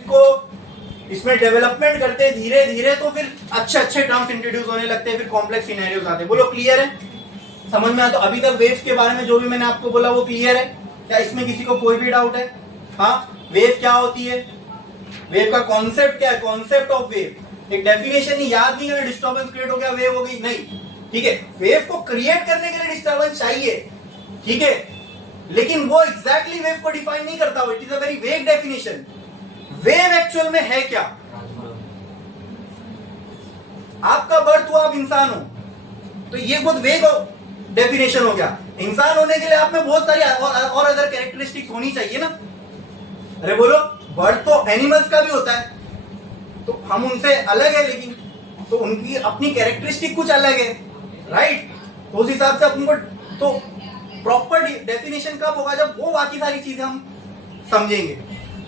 इसमें डेवलपमेंट करते हैं धीरे धीरे, तो फिर अच्छे अच्छे टर्म्स इंट्रोड्यूस होने लगते हैं, फिर कॉम्प्लेक्स सिनेरियोस आते हैं। बोलो क्लियर है? समझ में आता? तो अभी तक वेव्स के बारे में जो भी मैंने आपको बोला वो क्लियर है? क्या इसमें किसी को कोई भी डाउट है? हाँ, वेव क्या होती है? वेव का कॉन्सेप्ट क्या है? कॉन्सेप्ट ऑफ वेव एक डेफिनेशन ही याद नहीं है, डिस्टर्बेंस क्रिएट हो गया, वेव हो गई, नहीं। ठीक है, वेव को क्रिएट करने के लिए डिस्टर्बेंस चाहिए, ठीक है, लेकिन वो एग्जैक्टली वेव को डिफाइन नहीं करता। It is a very vague definition. Wave actual में है क्या? आपका बर्थ हुआ, आप इंसान हो, तो ये बहुत वेग डेफिनेशन हो गया। इंसान होने के लिए आप में बहुत सारी और अदर कैरेक्टरिस्टिक्स होनी चाहिए ना। अरे बोलो, बर्थ तो एनिमल्स का भी होता है, तो हम उनसे अलग है, लेकिन तो उनकी अपनी कैरेक्टरिस्टिक कुछ अलग है, राइट? तो उस हिसाब से अपन को तो प्रॉपर डेफिनेशन कब होगा? जब वो बाकी सारी चीजें हम समझेंगे।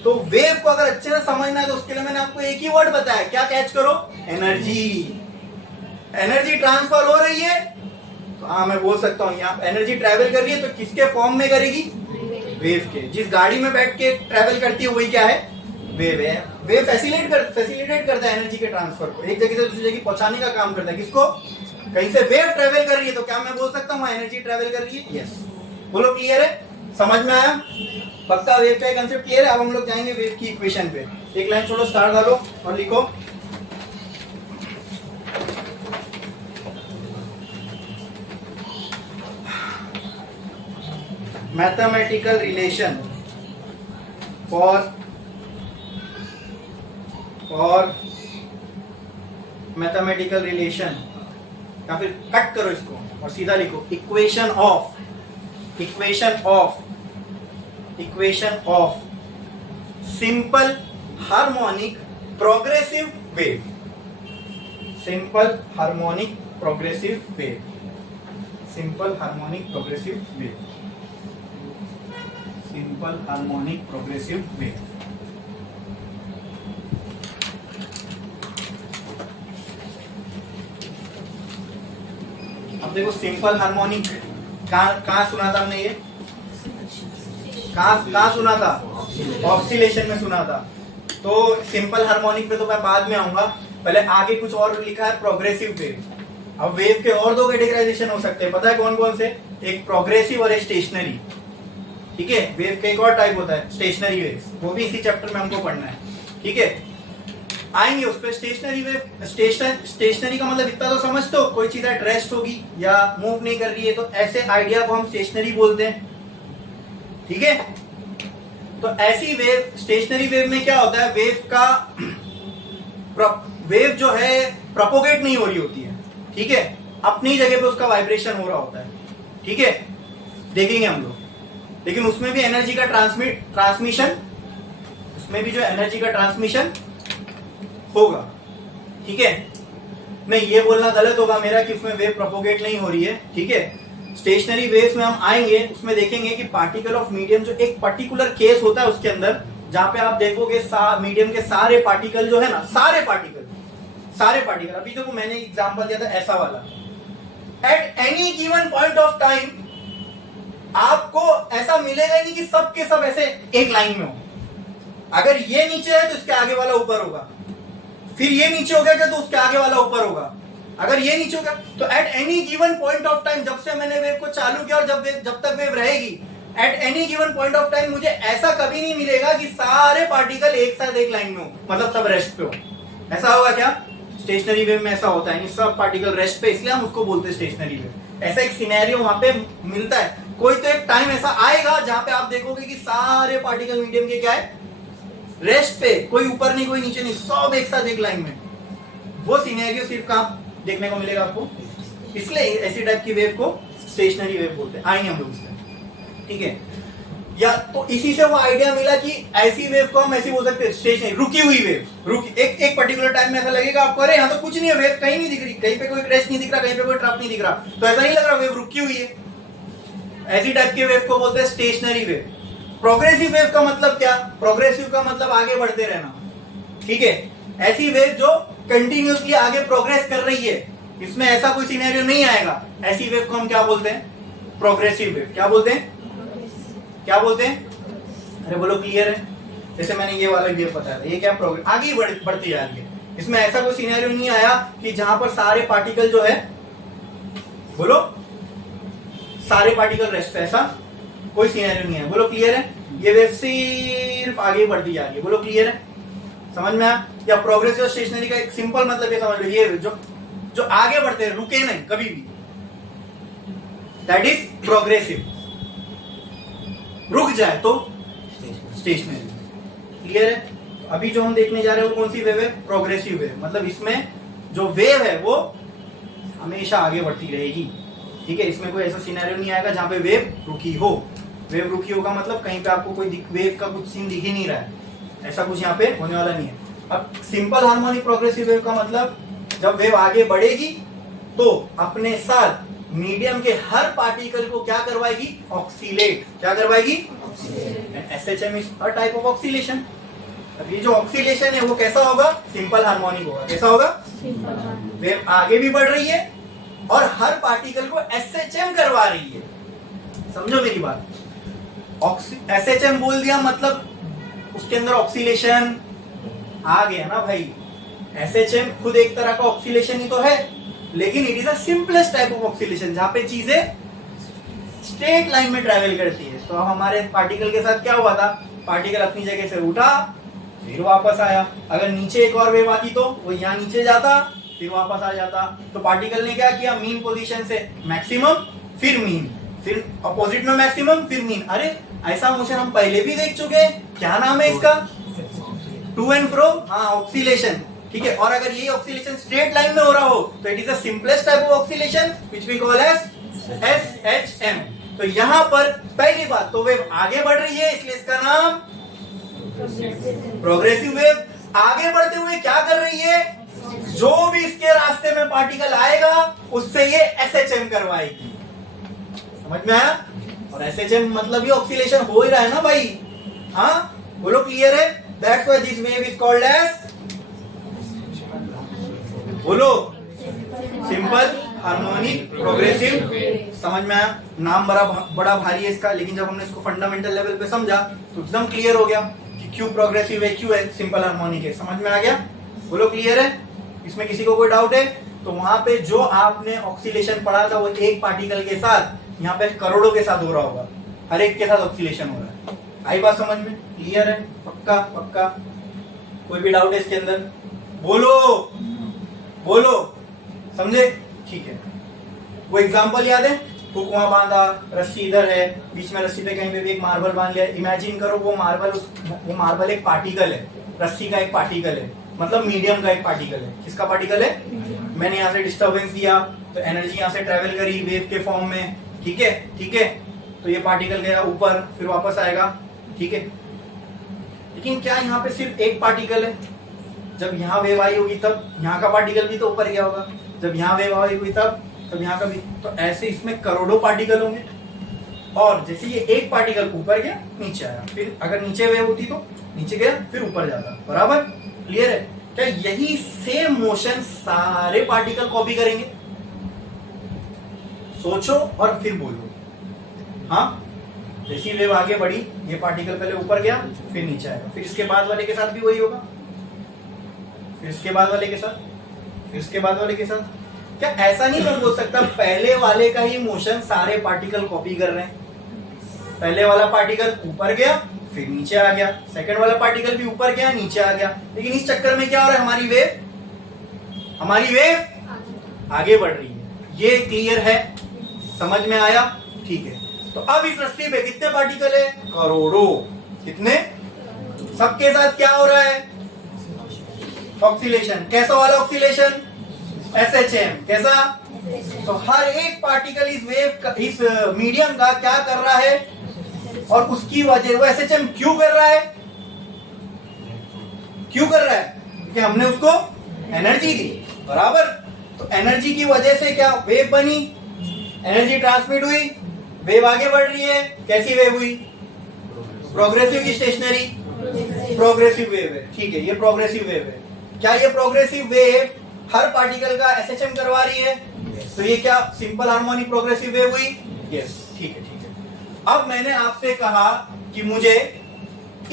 तो वेव को अगर अच्छे से समझना है तो उसके लिए मैंने आपको एक ही वर्ड बताया, क्या कैच करो? एनर्जी। एनर्जी ट्रांसफर हो रही है, तो हाँ मैं बोल सकता हूँ यहाँ एनर्जी ट्रैवल कर रही है, तो किसके फॉर्म में करेगी? वेव के। जिस गाड़ी में बैठ के ट्रैवल करती है वही क्या है? वेव है। वेव फैसिलिटेट करता है एनर्जी के ट्रांसफर को, एक जगह से दूसरी जगह पहुंचाने का काम करता है। किसको? कहीं से वेव ट्रैवल कर रही है, तो क्या मैं बोल सकता हूँ एनर्जी ट्रैवल कर रही है? यस। बोलो क्लियर है? समझ में आया? पक्का वेव का कंसेप्ट क्लियर है? अब हम लोग जाएंगे वेव की इक्वेशन पे। एक लाइन छोड़ो, स्टार डालो और लिखो mathematical relation for mathematical relation, या फिर कट करो इसको और सीधा लिखो equation of simple harmonic progressive wave. Simple harmonic progressive wave. Simple harmonic progressive wave. Simple harmonic progressive wave. अब देखो सिंपल हार्मोनिक कहाँ सुना था हमने? ये कहाँ सुना था? ऑक्सीलेशन में सुना था। तो सिंपल हार्मोनिक पे तो मैं बाद में आऊंगा, पहले आगे कुछ और लिखा है प्रोग्रेसिव वेव। अब वेव के और दो कैटेगराइजेशन हो सकते हैं, पता है कौन कौन से? एक प्रोग्रेसिव और एक स्टेशनरी। ठीक है, वेव का एक और टाइप होता है स्टेशनरी वेव, वो भी इसी चैप्टर में हमको पढ़ना है। ठीक है, आएंगे उस पर। स्टेशनरी वेव, स्टेशनरी का मतलब इतना तो समझते हो, कोई चीज एट रेस्ट होगी या मूव नहीं कर रही है, तो ऐसे आइडिया को हम स्टेशनरी बोलते हैं। ठीक है, तो ऐसी वेव, स्टेशनरी वेव में क्या होता है? वेव जो है प्रोपोगेट नहीं हो रही होती है, ठीक है, अपनी जगह पे उसका वाइब्रेशन हो रहा होता है। ठीक है, देखेंगे हम लोग, लेकिन उसमें भी एनर्जी का ट्रांसमिशन, उसमें भी जो एनर्जी का ट्रांसमिशन होगा। ठीक है, नहीं ये बोलना गलत होगा मेरा कि उसमें वेव प्रोपोगेट नहीं हो रही है। ठीक है, स्टेशनरी वेव्स में हम आएंगे, उसमें देखेंगे कि पार्टिकल ऑफ मीडियम जो एक पर्टिकुलर केस होता है उसके अंदर, जहां पे आप देखोगे मीडियम के सारे पार्टिकल जो है ना, सारे पार्टिकल, अभी देखो मैंने एग्जांपल दिया था ऐसा वाला, at any given point of time आपको ऐसा मिलेगा नहीं कि सब के सब ऐसे एक लाइन में हो। अगर ये नीचे है तो इसके आगे वाला ऊपर होगा, फिर ये नीचे हो गया तो उसके आगे वाला ऊपर होगा, अगर ये नीचे होगा तो at any given point of time, जब से मैंने वेव को चालू किया और जब तक वेव रहेगी, at any given point of time मुझे ऐसा कभी नहीं मिलेगा कि सारे पार्टिकल एक साथ एक लाइन में हो, मतलब सब रेस्ट पे हो। ऐसा होगा क्या? स्टेशनरी वेव में ऐसा होता है, सब पार्टिकल रेस्ट पे, इसलिए हम उसको बोलते हैं स्टेशनरी वेव। ऐसा एक सिनेरियो वहां पे मिलता है। कोई तो एक टाइम ऐसा आएगा जहां पे आप देखोगे कि सारे पार्टिकल मीडियम के क्या है, रेस्ट पे, कोई ऊपर नहीं कोई नीचे नहीं, सब एक साथ एक लाइन में। वो सिनेरियो सिर्फ कहां देखने को मिलेगा आपको, इसलिए ऐसी टाइप की वेव को स्टेशनरी वेव बोलते हैं। आएंगे हम लोग इसमें, ठीक है। या तो इसी से वो आइडिया मिला कि ऐसी वेव को हम ऐसी बोल सकते हैं स्टेशनरी, रुकी हुई वेव। एक पर्टिकुलर टाइम में ऐसा लगेगा आपको, अरे यहाँ तो कुछ नहीं है, वेव कहीं नहीं दिख रही, कहीं पे कोई क्रैश नहीं दिख रहा, कहीं पे कोई ट्रप नहीं दिख रहा, तो ऐसा नहीं लग रहा वेव रुकी हुई है। ऐसी टाइप की वेव को बोलते हैं स्टेशनरी वेव। प्रोग्रेसिव वेव का मतलब क्या? प्रोग्रेसिव का मतलब आगे बढ़ते रहना, ठीक है। ऐसी वेव जो कंटिन्यूअसली आगे प्रोग्रेस कर रही है, इसमें ऐसा कोई सिनेरियो नहीं आएगा, ऐसी वेव को हम क्या बोलते हैं? Progressive wave. क्या बोलते हैं? क्या बोलते हैं? अरे बोलो, क्लियर है? जैसे मैंने ये वाला वेव बताया था, ये क्या प्रोग्रेस, आगे बढ़ती जा रही है। इसमें ऐसा कोई सिनेरियो नहीं आया कि जहां पर सारे पार्टिकल जो है, बोलो, सारे पार्टिकल रेस्ट, ऐसा कोई सिनेरियो नहीं है। बोलो क्लियर है? ये वेव सिर्फ आगे बढ़ती जा रही है। बोलो क्लियर है? समझ में आया? या प्रोग्रेसिव स्टेशनरी का एक सिंपल मतलब ये समझ लो, ये जो आगे बढ़ते हैं, रुके नहीं कभी भी, दैट इज प्रोग्रेसिव। रुक जाए तो स्टेशनरी। क्लियर है? अभी जो हम देखने जा रहे हैं वो कौन सी वेव है? Progressive wave. मतलब इसमें जो वेव है वो हमेशा आगे बढ़ती रहेगी, ठीक है। इसमें कोई ऐसा सिनेरियो नहीं आएगा जहां पे वेव रुकी हो। वेव रुकी होगा मतलब कहीं पे आपको कोई वेव का कुछ सीन दिख ही नहीं रहा है, ऐसा कुछ यहाँ पे होने वाला नहीं है। अब सिंपल हार्मोनिक प्रोग्रेसिव वेव का मतलब, जब वेव आगे बढ़ेगी तो अपने साथ मीडियम के हर पार्टिकल को क्या करवाएगी? ऑक्सीलेट। क्या करवाएगी? SHM is a type of oscillation. अब ये जो ऑक्सीलेशन है वो कैसा होगा? सिंपल हार्मोनिक होगा। कैसा होगा? वेव आगे भी बढ़ रही है और हर पार्टिकल को एसएचएम करवा रही है। समझो मेरी बात। एसएचएम बोल दिया मतलब उसके अंदर ऑक्सीलेशन आ गया ना भाई। एसएचएम खुद एक तरह का ऑक्सीलेशन ही तो है, लेकिन it is a simplest type of oscillation जहां पे चीजें स्ट्रेट लाइन में ट्रैवल करती है। तो हमारे पार्टिकल के साथ क्या हुआ था? पार्टिकल अपनी जगह से उठा, फिर वापस आया। अगर नीचे एक और वेव आती तो वो यहाँ नीचे जाता, फिर वापस आ जाता। तो पार्टिकल ने क्या किया? मीन पोजीशन से मैक्सिमम, फिर मीन, फिर अपोजिट में मैक्सिमम, फिर मीन। अरे ऐसा मोशन हम पहले भी देख चुके हैं, क्या नाम है इसका? टू एंड फ्रो, हाँ, ऑक्सीलेशन, ठीक है। और अगर ये ऑक्सीलेशन स्ट्रेट लाइन में हो रहा हो तो it is the simplest type of oscillation which we call as SHM. तो यहां पर पहली बात तो वेव आगे बढ़ रही है, इसलिए इसका नाम प्रोग्रेसिव वेव। आगे बढ़ते हुए क्या कर रही है? जो भी इसके रास्ते में पार्टिकल आएगा उससे ये एसएचएम करवाएगी। समझ में आया? और एसएचएम मतलब ये ऑक्सीलेशन हो ही रहा है ना भाई। हाँ, बोलो क्लियर है? That's why this wave is called as, बोलो, सिंपल हार्मोनिक प्रोग्रेसिव। समझ में आया? नाम बड़ा भारी है इसका, लेकिन जब हमने इसको फंडामेंटल लेवल पे समझा तो एकदम क्लियर हो गया कि क्यों प्रोग्रेसिव है, क्यों है सिंपल हार्मोनिक है। समझ में आ गया? बोलो क्लियर है? इसमें किसी को कोई डाउट है? तो वहां पे जो आपने ऑक्सीलेशन पढ़ा था वो एक पार्टिकल के साथ, यहाँ पे करोड़ों के साथ हो रहा होगा, हर एक के साथ ऑक्सीलेशन हो रहा है। आई बात समझ में? क्लियर है? पक्का? पक्का? कोई भी डाउट है इसके अंदर? बोलो, बोलो, समझे? ठीक है। वो एग्जांपल याद है? हुक वहां बांधा, रस्सी इधर है, बीच में रस्सी पे कहीं पे भी एक मार्बल बांध लिया। इमेजिन करो वो मार्बल एक पार्टिकल है, रस्सी का एक पार्टिकल है, मतलब मीडियम का एक पार्टिकल है। किसका पार्टिकल है? मैंने यहाँ से डिस्टर्बेंस दिया तो एनर्जी यहाँ से ट्रेवल करी वेव के फॉर्म में, ठीक है, ठीक है। तो ये पार्टिकल गया ऊपर, फिर वापस आएगा, ठीक है। लेकिन क्या यहाँ पे सिर्फ एक पार्टिकल है? जब यहाँ वेव आई होगी तब यहाँ का पार्टिकल भी तो ऊपर गया होगा, जब यहाँ वेव आई हुई तब यहाँ का भी। तो ऐसे इसमें करोड़ों पार्टिकल होंगे, और जैसे ये एक पार्टिकल ऊपर गया, नीचे आया, फिर अगर नीचे वेव होती तो नीचे गया, फिर ऊपर जाता। बराबर? क्लियर है? क्या यही सेम मोशन सारे पार्टिकल कॉपी करेंगे? सोचो और फिर बोलो। हाँ, जैसी वेव आगे बढ़ी, ये पार्टिकल पहले ऊपर गया फिर नीचे आएगा, फिर इसके बाद वाले के साथ भी वही होगा, फिर इसके बाद वाले के साथ, फिर इसके बाद वाले के साथ। क्या ऐसा नहीं मैं बोल सकता पहले वाले का ही मोशन सारे पार्टिकल कॉपी कर रहे हैं? पहले वाला पार्टिकल ऊपर गया फिर नीचे आ गया, सेकंड वाला पार्टिकल भी ऊपर गया नीचे आ गया, लेकिन इस चक्कर में क्या हो रहा है, हमारी वेव आगे बढ़ रही है। ये क्लियर है, समझ में आया? ठीक है। तो अब इस रस्सी पे कितने पार्टिकल है? करोड़ों। कितने? सबके साथ क्या हो रहा है? ऑक्सीलेशन। कैसा वाला ऑक्सीलेशन? SHM। कैसा? तो हर एक पार्टिकल इस वेव इस मीडियम का क्या कर रहा है, और उसकी वजह वो SHM क्यों कर रहा है? क्यों कर रहा है? क्योंकि हमने उसको एनर्जी दी, बराबर। तो एनर्जी की वजह से क्या वेव बनी, एनर्जी ट्रांसमिट हुई, वेव आगे बढ़ रही है। कैसी वेव हुई? प्रोग्रेसिव की स्टेशनरी? प्रोग्रेसिव वेव है, ठीक है, ये प्रोग्रेसिव वेव है। क्या ये प्रोग्रेसिव वेव हर पार्टिकल का SHM करवा रही है? तो ये क्या सिंपल हार्मोनिक प्रोग्रेसिव वेव हुई? यस, ठीक है, ठीक है। अब मैंने आपसे कहा कि मुझे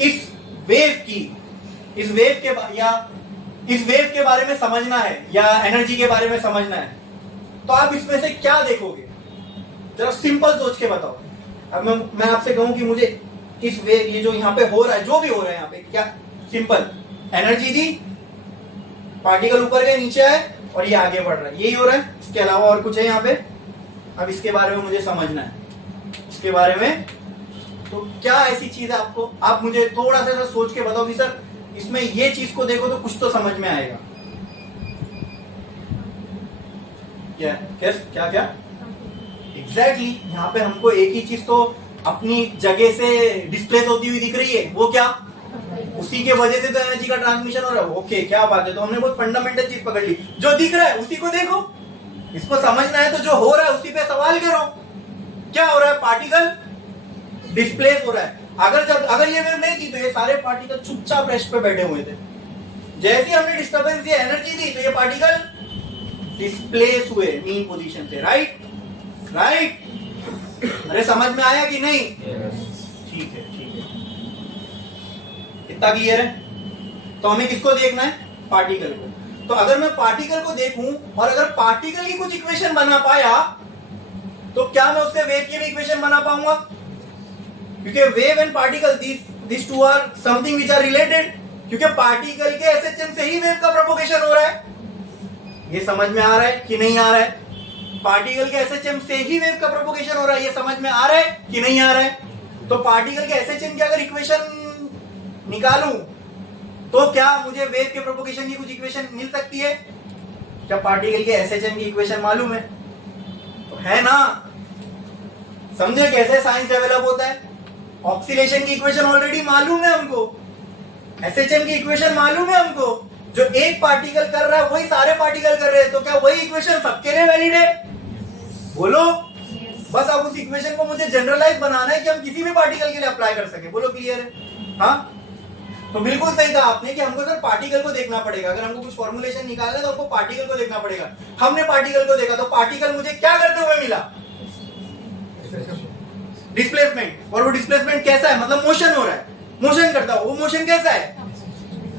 इस वेव के बारे में समझना है या एनर्जी के बारे में समझना है, तो आप इसमें से क्या देखोगे? जरा सिंपल सोच के बताओ। अब मैं आपसे कहूं कि मुझे इस वेव, ये जो यहाँ पे हो रहा है, जो भी हो रहा है यहाँ पे, क्या सिंपल एनर्जी दी, पार्टिकल ऊपर गए नीचे आए और ये आगे बढ़ रहा है, यही हो रहा है। इसके अलावा और कुछ है यहाँ पे? अब इसके बारे में मुझे समझना है, इसके बारे में। तो क्या ऐसी चीज है आपको, आप मुझे थोड़ा सा सोच के बताओ कि सर इसमें ये चीज को देखो तो कुछ तो समझ में आएगा। क्या क्या क्या एग्जैक्टली यहाँ पे हमको एक ही चीज तो अपनी जगह से डिस्प्लेस होती हुई दिख रही है, वो क्या? उसी के वजह से तो एनर्जी का ट्रांसमिशन हो रहा है। ओके, क्या बात है। तो हमने बहुत फंडामेंटल चीज पकड़ ली, जो दिख रहा है उसी को देखो, इसको समझना है तो जो हो रहा है उसी पे सवाल करो। क्या हो रहा है? पार्टिकल डिस्प्लेस हो रहा है। अगर ये वेव नहीं थी तो ये सारे पार्टिकल चुपचाप रेस्ट पे बैठे हुए थे। जैसे ही हमने डिस्टर्बेंस या एनर्जी दी तो ये पार्टिकल डिस्प्लेस हुए मीन पोजीशन से, राइट? अरे समझ में आया कि नहीं? ठीक है, ठीक है, इतना क्लियर है। तो हमें किसको देखना है? पार्टिकल को। तो अगर मैं पार्टिकल को देखूं और अगर पार्टिकल की कुछ इक्वेशन बना पाया तो क्या मैं उससे वेव की भी इक्वेशन बना पाऊंगा? क्योंकि wave and particle this two are something which are related, क्योंकि पार्टिकल के SHM से ही वेव का प्रोपोगेशन हो रहा है। ये समझ में आ रहा है कि नहीं आ रहा है? पार्टिकल के SHM से ही वेव का प्रोपोगेशन हो रहा है, ये समझ में आ रहा है कि नहीं आ रहा है? तो पार्टिकल के SHM की अगर इक्वेशन निकालूं तो क्या मुझे वेव के प्रोपोगेशन की कुछ इक्वेशन मिल सकती है? क्या पार्टिकल के SHM की इक्वेशन मालूम है? तो है ना? समझे कैसे साइंस डेवलप होता है? ऑक्सीलेशन की इक्वेशन ऑलरेडी मालूम है हमको, SHM की इक्वेशन मालूम है हमको। जो एक पार्टिकल कर रहा है वही सारे पार्टिकल कर रहे हैं, तो क्या वही इक्वेशन सबके लिए वैलिड है? बोलो। बस अब उस इक्वेशन को मुझे जनरलाइज बनाना है कि हम किसी भी पार्टिकल के लिए अप्लाई कर सके। बोलो, क्लियर है? हाँ, तो बिल्कुल सही कहा आपने कि हमको सर पार्टिकल को देखना पड़ेगा। अगर हमको कुछ फॉर्मुलेशन निकालना है तो हमको पार्टिकल को देखना पड़ेगा। हमने पार्टिकल को देखा तो पार्टिकल मुझे क्या करते हुए मिला? डिस्प्लेसमेंट। और वो डिस्प्लेसमेंट कैसा है? मतलब मोशन हो रहा है, मोशन करता हो। वो मोशन कैसा है?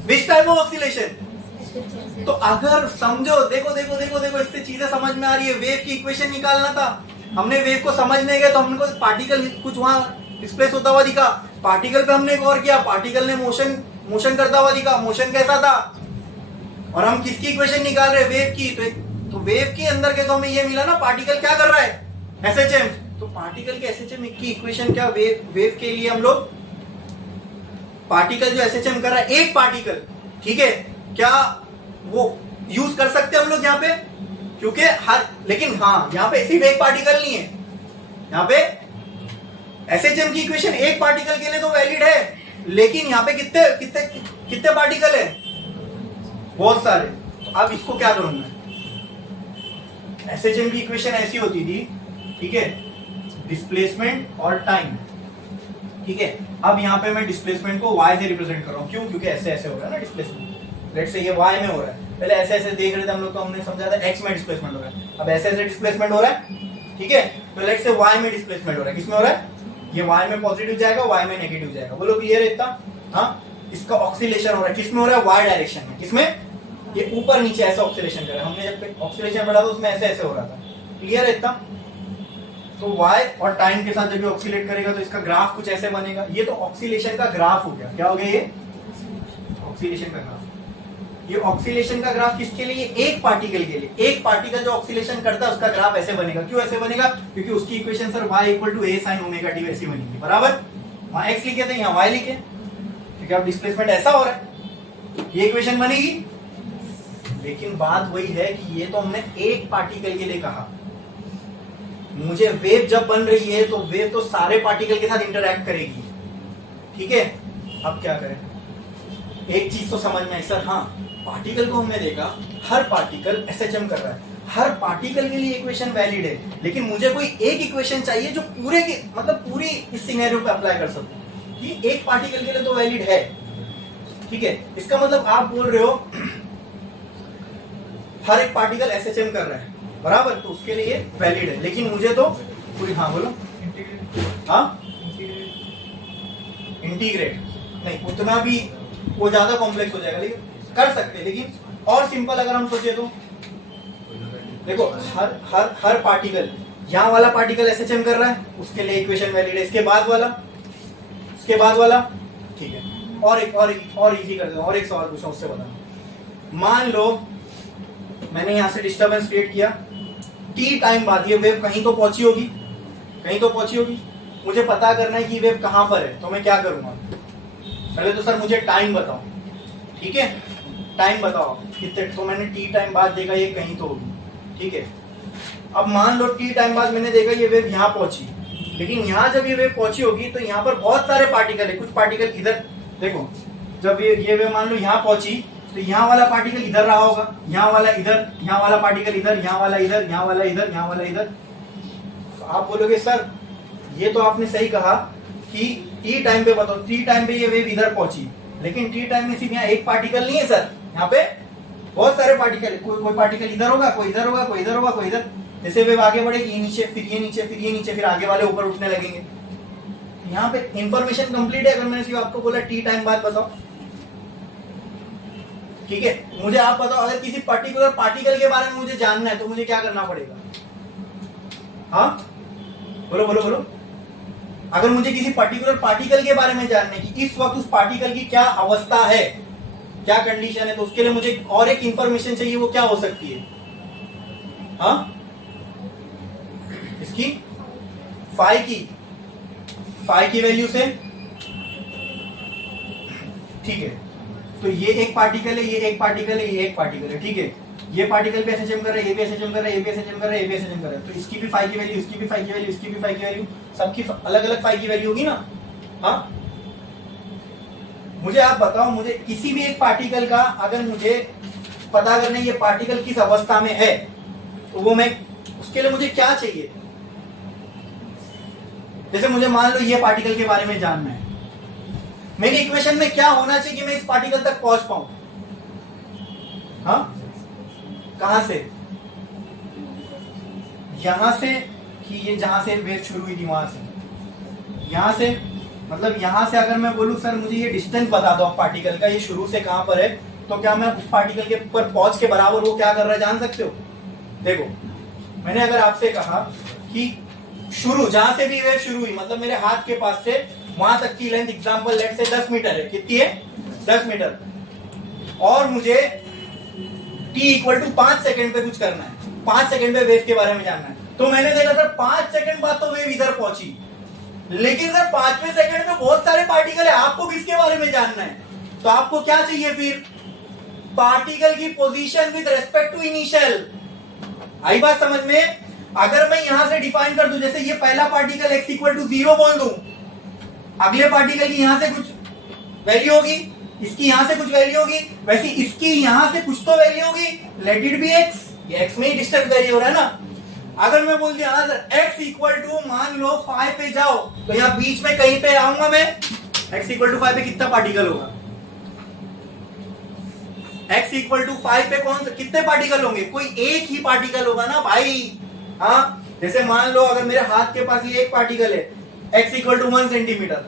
Which type of oscillation? तो अगर समझो, देखो देखो देखो देखो, इससे चीजें समझ में आ रही है। वेव की इक्वेशन निकालना था, हमने वेव को समझने गए तो हमको पार्टिकल कुछ वहां डिस्प्लेस होता हुआ दिखा, पार्टिकल पे हमने गौर किया, पार्टिकल ने मोशन करता हुआ दिखा। मोशन कैसा था? और हम किसकी इक्वेशन निकाल रहे हैं? वेव की। तो वेव के अंदर के तो हमें ये मिला ना, पार्टिकल क्या कर रहा है? SHM। तो पार्टिकल के SHM की इक्वेशन क्या? वेव के लिए हम लोग पार्टिकल जो SHM कर रहा है, एक पार्टिकल, ठीक है, क्या वो यूज कर सकते हैं हम लोग यहाँ पे? क्योंकि लेकिन हाँ, यहाँ पे सिर्फ एक पार्टिकल नहीं है, यहाँ पे SHM की इक्वेशन एक पार्टिकल के लिए तो वैलिड है, लेकिन यहाँ पे कितने कितने कितने पार्टिकल है? बहुत सारे। तो अब इसको क्या करना है? SHM की इक्वेशन ऐसी होती थी, ठीक है, डिस्प्लेसमेंट और टाइम, ठीक है। अब यहाँ पे मैं डिस्प्लेसमेंट को y से रिप्रेजेंट कर रहा हूँ। क्यों? क्योंकि ऐसे ऐसे हो रहा है ना डिस्प्लेसमेंट। लेट्स से ये y में हो रहा है, पहले ऐसे ऐसे देख रहे थे हम लोग, तो हमने समझा था x में डिस्प्लेसमेंट हो रहा है, अब ऐसे ऐसे डिस्प्लेसमेंट हो रहा है, ठीक है। तो लेट्स से y में डिस्प्लेसमेंट हो रहा है, किसमें हो रहा है, ये y में पॉजिटिव जाएगा, y में नेगेटिव जाएगा, बोलो क्लियर है इतना। हाँ, इसका ऑक्सीलेशन हो रहा है, किसमें हो रहा है, y डायरेक्शन में, किसमें, ये ऊपर नीचे ऐसा ऑक्सीलेशन कर रहा है, हमने जब ऑक्सीलेशन पढ़ा था उसमें ऐसे ऐसे हो रहा था, क्लियर है इतना। तो y और टाइम के साथ जब ये ऑक्सीलेट करेगा तो इसका ग्राफ कुछ ऐसे बनेगा, ये तो ऑक्सीलेशन का ग्राफ हो गया, क्या हो गया ये, ऑक्सीलेशन का ग्राफ। ये ऑक्सीलेशन का ग्राफ किसके लिए, एक पार्टिकल के लिए, एक पार्टिकल जो ऑक्सीलेशन करता है उसका ग्राफ ऐसे बनेगा, क्यों ऐसे बनेगा, क्योंकि उसकी equation sir y equal to a sin omega t वैसी बनेगी, बराबर, वहां x लिखे थे यहाँ y लिखे, क्योंकि अब डिस्प्लेसमेंट ऐसा हो रहा है, ये इक्वेशन बनेगी। लेकिन बात वही है कि ये तो हमने एक पार्टिकल के लिए कहा, मुझे वेव जब बन रही है तो वेव तो सारे पार्टिकल के साथ इंटरैक्ट करेगी, ठीक है। अब क्या करें, एक चीज तो समझ में आई सर, हाँ पार्टिकल को हमने देखा, हर पार्टिकल एसएचएम कर रहा है, हर पार्टिकल के लिए इक्वेशन वैलिड है, लेकिन मुझे कोई एक इक्वेशन चाहिए जो पूरे के मतलब पूरी इस सिनेरियो पे अप्लाई कर सकूं कि एक पार्टिकल के लिए तो वैलिड है, ठीक है। इसका मतलब आप बोल रहे हो हर एक पार्टिकल एसएचएम कर रहा है, बराबर, तो उसके लिए वैलिड है, लेकिन मुझे तो पूरी, हाँ बोलो, हाँ इंटीग्रेट नहीं, उतना भी वो ज्यादा कॉम्प्लेक्स हो जाएगा, लेकिन कर सकते हैं। लेकिन और सिंपल अगर हम सोचे तो देखो, हर पार्टिकल, यहाँ वाला पार्टिकल एसएचएम कर रहा है, उसके लिए इक्वेशन वैलिड है, इसके बाद वाला, ठीक है। और इजी कर देता हूं, और एक सवाल पूछा उससे बताना। मान लो मैंने यहाँ से डिस्टर्बेंस क्रिएट किया, टी टाइम बाद ये वेव कहीं तो पहुंची होगी, मुझे पता करना है कि वेव कहां पर है, तो मैं क्या करूंगा, पहले तो सर मुझे टाइम बताओ, ठीक है, टाइम बताओ कितने, तो मैंने टी टाइम बाद देखा ये कहीं तो होगी, ठीक है। अब मान लो टी टाइम बाद मैंने देखा ये वेव यहाँ पहुंची, लेकिन यहाँ जब ये वेव पहुंची होगी तो यहाँ पर बहुत सारे पार्टिकल है, कुछ पार्टिकल इधर, देखो जब ये वेव मान लो यहाँ पहुंची तो यहाँ वाला पार्टिकल इधर रहा होगा, यहाँ वाला इधर, यहाँ वाला पार्टिकल इधर, यहाँ वाला इधर, यहाँ वाला इधर, यहाँ वाला इधर। तो आप बोलोगे सर ये तो आपने सही कहा कि टी टाइम पे बताओ, टी टाइम पे ये वेव इधर पहुंची, लेकिन टी टाइम में सिर्फ यहाँ एक पार्टिकल नहीं है सर, यहाँ पे बहुत सारे पार्टिकल है, कोई पार्टिकल इधर होगा, कोई इधर होगा, कोई इधर होगा, कोई इधर, जैसे वेव आगे बढ़ेगी ये नीचे, फिर ये नीचे, फिर ये नीचे, फिर आगे वाले ऊपर उठने लगेंगे। यहाँ पे इंफॉर्मेशन कंप्लीट है, अगर मैंने सिर्फ आपको बोला टी टाइम बाद बताओ, ठीक है। मुझे आप बताओ, अगर किसी पर्टिकुलर पार्टिकल के बारे में मुझे जानना है तो मुझे क्या करना पड़ेगा, हाँ बोलो बोलो बोलो, अगर मुझे किसी पर्टिकुलर पार्टिकल के बारे में जानना है कि इस वक्त उस पार्टिकल की क्या अवस्था है, क्या कंडीशन है, तो उसके लिए मुझे और एक इंफॉर्मेशन चाहिए, वो क्या हो सकती है, हाँ इसकी फाई की वैल्यू से, ठीक है। तो ये एक पार्टिकल है, ये एक पार्टिकल है, ये एक पार्टिकल है, ठीक है। ये पार्टिकल भी एसएचएम कर रहा है, ये भी एसएचएम कर रहा है, ये भी एसएचएम कर रहा है, ये भी एसएचएम कर रहा है, तो इसकी भी फाई की वैल्यू, इसकी भी फाई की वैल्यू, इसकी भी फाई की वैल्यू, सबकी अलग अलग फाई की वैल्यू होगी ना, हाँ। मुझे आप बताओ, मुझे किसी भी एक पार्टिकल का अगर मुझे पता करना है ये पार्टिकल किस अवस्था में है, तो वो मैं उसके लिए मुझे क्या चाहिए, जैसे मुझे मान लो ये पार्टिकल के बारे में जानना है, मेरी इक्वेशन में क्या होना चाहिए कि मैं इस पार्टिकल तक पहुंच पाऊं, हाँ कहां से, यहां से, कि ये जहां से वेव शुरू हुई थी वहां से, यहां से, मतलब यहां से अगर मैं बोलूं सर मुझे ये डिस्टेंस बता दो पार्टिकल का, ये शुरू से कहां पर है, तो क्या मैं उस पार्टिकल के ऊपर पहुंच के बराबर वो क्या कर रहा है जान सकते हो। देखो मैंने अगर आपसे कहा कि शुरू जहां से भी वेव शुरू हुई, मतलब मेरे हाथ के पास से वहां तक की लेंथ एग्जांपल लेट से 10 मीटर है, कितनी है 10 मीटर, और मुझे t इक्वल टू 5 सेकंड पे कुछ करना है, 5 सेकंड पे वेव के बारे में जानना है, तो मैंने देखा सर 5 सेकंड बाद तो वेव इधर पहुंची, लेकिन सर 5वें सेकंड में बहुत सारे पार्टिकल है, आपको किसके बारे में जानना है, तो आपको क्या चाहिए फिर, पार्टिकल की position with respect to initial. आई बात समझ में। अगर मैं यहां से डिफाइन कर दूं, जैसे ये पहला पार्टिकल x इक्वल टू 0 बोल दूं, अगले पार्टिकल की यहां से कुछ वैल्यू होगी, इसकी यहां से कुछ वैल्यू होगी, वैसे इसकी यहां से कुछ तो वैल्यू होगी, लेट इट बी x, ये x में ही डिस्टेंस वेरी हो रहा है ना। अगर मैं बोल दिया x इक्वल टू मान लो 5 पे जाओ, तो यहाँ बीच में कहीं पे आऊंगा मैं, x इक्वल टू 5 पे कितना पार्टिकल होगा, x इक्वल टू 5 पे कौन से कितने पार्टिकल होंगे, कोई एक ही पार्टिकल होगा ना भाई, हाँ जैसे मान लो अगर मेरे हाथ के पास ये एक पार्टिकल है x इक्वल टू 1 सेंटीमीटर,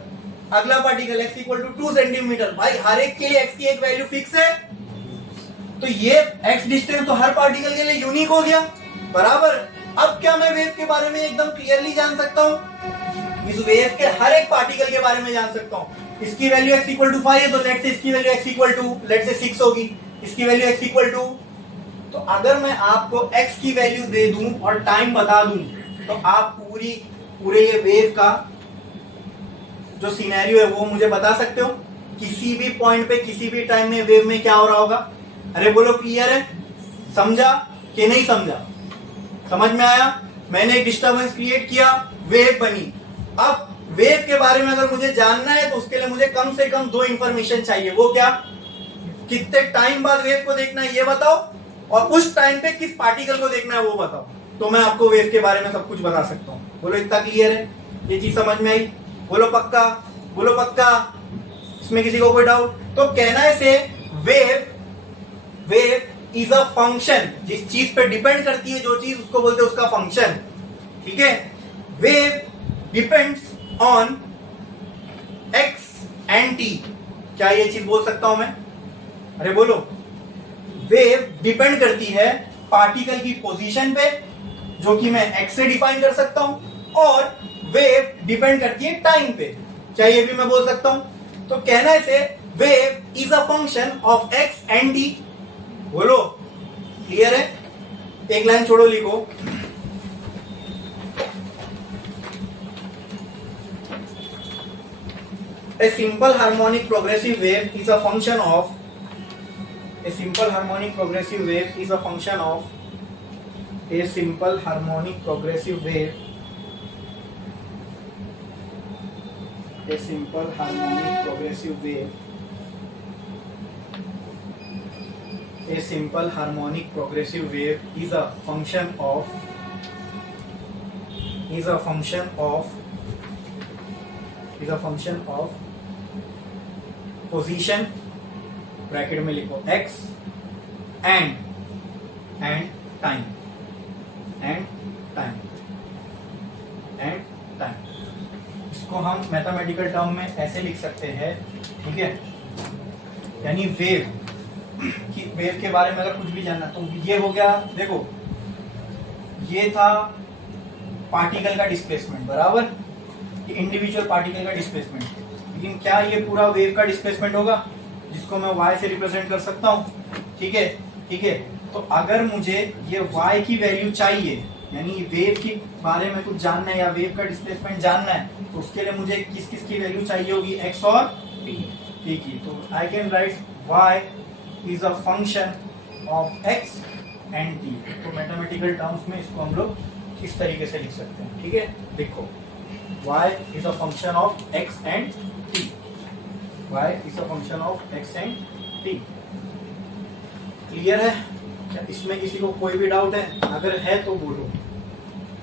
अगला particle x equal to 2 centimetre, भाई हर एक के लिए x की एक वैल्यू फिक्स है, तो ये x डिस्टेंस तो हर पार्टिकल के लिए यूनिक हो गया, बराबर। अब क्या मैं वेव के बारे में एकदम क्लियरली जान सकता हूं, इस वेव के हर एक पार्टिकल के बारे में जान सकता हूं। इसकी वैल्यू x इक्वल टू 5 है तो लेट से इसकी value x equal to let's say 6 होगी, इसकी वैल्यू x इक्वल टू, तो अगर मैं आपको x की वैल्यू दे दूं और टाइम बता दूं तो आप पूरे ये वेव का जो सिनेरियो है वो मुझे बता सकते हो, किसी भी पॉइंट पे किसी भी टाइम में वेव में क्या हो रहा होगा। अरे बोलो क्लियर है, समझा कि नहीं समझा, समझ में आया। मैंने एक डिस्टरबेंस क्रिएट किया, वेव बनी। अब वेव के बारे में अगर मुझे जानना है तो उसके लिए मुझे कम से कम 2 इंफॉर्मेशन चाहिए, वो क्या, कितने टाइम बाद वेव को देखना है ये बताओ, और उस टाइम पे किस पार्टिकल को देखना है वो बताओ, तो मैं आपको वेव के बारे में सब कुछ बता सकता हूं। बोलो इतना क्लियर है, ये चीज समझ में आई, बोलो पक्का, बोलो पक्का, इसमें किसी को कोई डाउट। तो कहना है से वेव इज अ फंक्शन, जिस चीज पे डिपेंड करती है जो चीज उसको बोलते हैं उसका फंक्शन, ठीक है। Wave depends on x and T, क्या ये चीज बोल सकता हूं मैं, अरे बोलो, वेव डिपेंड करती है पार्टिकल की पोजीशन पे जो कि मैं x से डिफाइन कर सकता हूं, और वेव डिपेंड करती है टाइम पे, क्या ये भी मैं बोल सकता हूं। तो कहना है से wave is a function of x and t, बोलो क्लियर है। एक लाइन छोड़ो, लिखो a simple harmonic progressive wave is a function of a simple harmonic progressive wave is a function of a simple harmonic progressive wave a simple harmonic progressive wave a simple harmonic progressive wave is a function of position, bracket में लिखो x and time इसको हम mathematical term में ऐसे लिख सकते हैं, ठीक है। यानी वेव के बारे में अगर कुछ भी जानना तो ये हो गया, देखो ये था पार्टिकल का डिस्प्लेसमेंट, बराबर, ये इंडिविजुअल पार्टिकल का डिस्प्लेसमेंट, लेकिन क्या ये पूरा वेव का डिस्प्लेसमेंट होगा जिसको मैं y से रिप्रेजेंट कर सकता हूं, ठीक है। तो अगर मुझे ये y की वैल्यू चाहिए, यानी वेव के बारे में कुछ जानना है या वेव का डिस्प्लेसमेंट जानना है, तो उसके लिए मुझे किस किस की वैल्यू चाहिए होगी, x और t की। तो I can write y is a function of x and t। तो मैथमेटिकल टर्म्स में इसको हम लोग इस तरीके से लिख सकते हैं, ठीक है। देखो y is a function of x and t, y is a function of x and t, clear है क्या, इसमें किसी को कोई भी डाउट है, अगर है तो बोलो।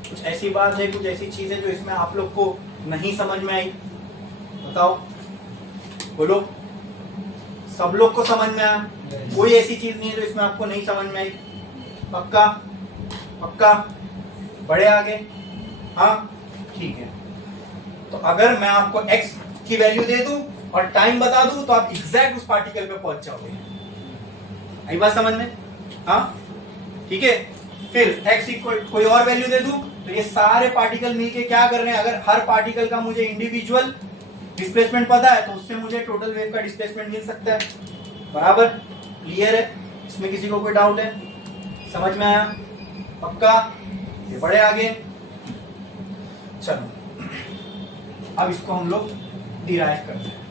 कुछ ऐसी बात है, कुछ ऐसी चीज है जो इसमें आप लोग को नहीं समझ में आई, बताओ, बोलो। सब लोग को समझ में आया, कोई ऐसी चीज नहीं है जो इसमें आपको नहीं समझ में आई, पक्का पक्का, बढ़े आगे, हाँ ठीक है। तो अगर मैं आपको x की वैल्यू दे दूं और टाइम बता दूं तो आप एग्जैक्ट उस पार्टिकल पे पहुंच जाओगे, आई बात समझ में, हाँ ठीक है। फिर x इक्वल कोई और वैल्यू दे दूं तो ये सारे पार्टिकल मिलके क्या कर रहे हैं, अगर हर पार्टिकल का मुझे इंडिविजुअल डिस्प्लेसमेंट पता है तो उससे मुझे टोटल वेव का डिस्प्लेसमेंट मिल सकता है, बराबर, क्लियर है। इसमें किसी को कोई डाउट है, समझ में आया, पक्का, ये बढ़े आगे। चलो अब इसको हम लोग डिराइव करते हैं।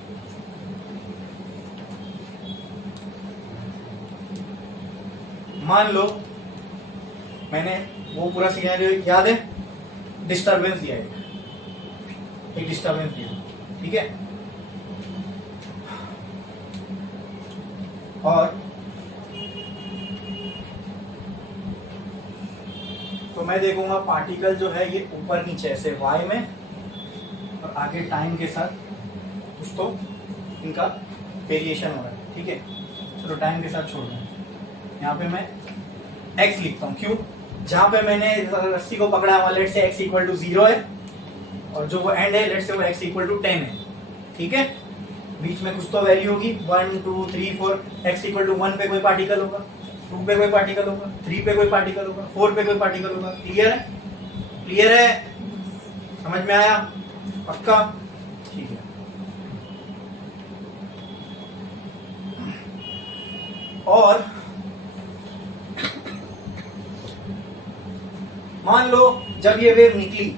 मान लो मैंने वो पूरा सिनेरियो याद है, डिस्टरबेंस दिया है, एक डिस्टरबेंस दिया, ठीक है, और तो मैं देखूंगा पार्टिकल जो है ये ऊपर नीचे ऐसे y में और आगे टाइम के साथ कुछ तो इनका वेरिएशन हो रहा है, ठीक है। चलो टाइम के साथ छोड़ रहे हैं, यहाँ पे मैं x लिखता हूँ, क्यों, जहां पे मैंने रस्सी को पकड़ा हुआ लेट से x इक्वल टू 0 है और जो वो एंड है लेट से वो x इक्वल टू 10 है, ठीक है। बीच में कुछ तो वैल्यू होगी 1 2 3 4, x इक्वल टू 1 पे कोई पार्टिकल होगा, 2 पे कोई पार्टिकल होगा, 3 पे कोई पार्टिकल होगा, 4 पे कोई पार्टिकल होगा। क्लियर है? क्लियर है? समझ में आया? पक्का? ठीक है। और मान लो जब ये वेव निकली,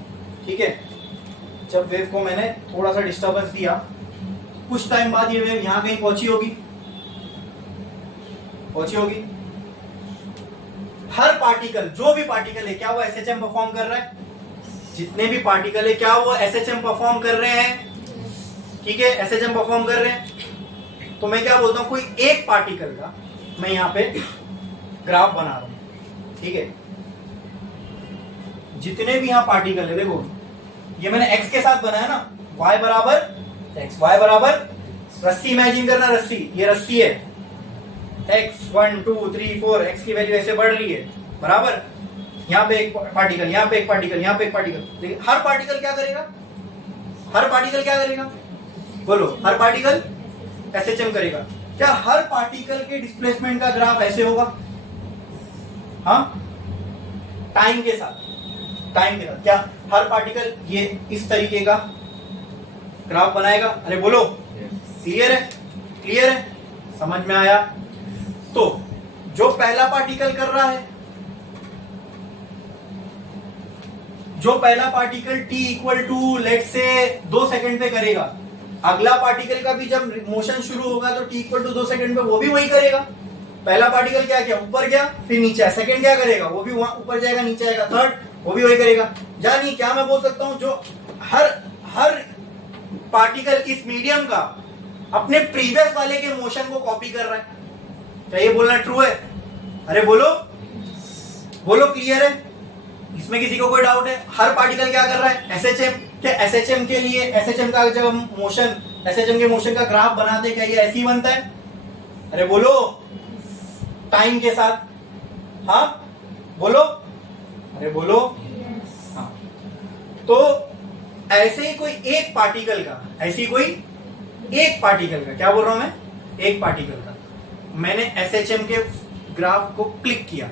ठीक है, जब वेव को मैंने थोड़ा सा डिस्टरबेंस दिया, कुछ टाइम बाद ये वेव यहां कहीं पहुंची होगी, पहुंची होगी। हर पार्टिकल, जो भी पार्टिकल है, क्या वो एसएचएम परफॉर्म कर रहा है? जितने भी पार्टिकल है क्या वो एसएचएम परफॉर्म कर रहे हैं? ठीक है, एसएचएम परफॉर्म कर रहे हैं। तो मैं क्या बोलता हूं, कोई एक पार्टिकल का मैं यहां पे ग्राफ बना रहा हूं, ठीक है। जितने भी यहां पार्टिकल है, देखो ये मैंने x के साथ बनाया ना, y बराबर x, y बराबर रस्सी, इमेजिन करना रस्सी, ये रस्सी है, x 1 2 3 4, x की वैल्यू ऐसे बढ़ रही है, बराबर। यहां पे एक पार्टिकल, यहां पे एक पार्टिकल, यहां पे एक पार्टिकल, लेकिन हर पार्टिकल क्या करेगा? हर पार्टिकल क्या करेगा? बोलो, हर पार्टिकल एसएचएम करेगा। क्या हर पार्टिकल के डिस्प्लेसमेंट का ग्राफ ऐसे होगा? हाँ, टाइम के साथ, टाइम के साथ क्या हर पार्टिकल ये इस तरीके का ग्राफ बनाएगा? अरे बोलो, क्लियर है? क्लियर है? समझ में आया? तो जो पहला पार्टिकल कर रहा है, जो पहला particle t equal to let's say 2 second पे करेगा, अगला पार्टिकल का भी जब मोशन शुरू होगा तो t इक्वल टू 2 सेकंड पे वो भी वही करेगा। पहला पार्टिकल क्या किया? ऊपर गया, फिर नीचे, सेकंड क्या करेगा? वो भी वहां ऊपर जाएगा, नीचे आएगा, थर्ड वो भी वही करेगा। यानी क्या मैं बोल सकता हूं, जो हर पार्टिकल इस मीडियम का अपने प्रीवियस वाले के मोशन को कॉपी कर रहा है। क्या ये बोलना ट्रू है? अरे बोलो, बोलो, क्लियर है? इसमें किसी को कोई डाउट है? हर पार्टिकल क्या कर रहा है? एसएचएम। क्या एसएचएम के लिए, एसएचएम का जब हम मोशन, एसएचएम के मोशन का ग्राफ बनाते हैं, क्या ये ऐसे ही बनता है? अरे बोलो, टाइम के साथ। हाँ बोलो, अरे बोलो। हाँ, तो ऐसे ही कोई एक पार्टिकल का, ऐसी कोई एक पार्टिकल का, क्या बोल रहा हूं मैं? एक पार्टिकल का मैंने एसएचएम के ग्राफ को क्लिक किया,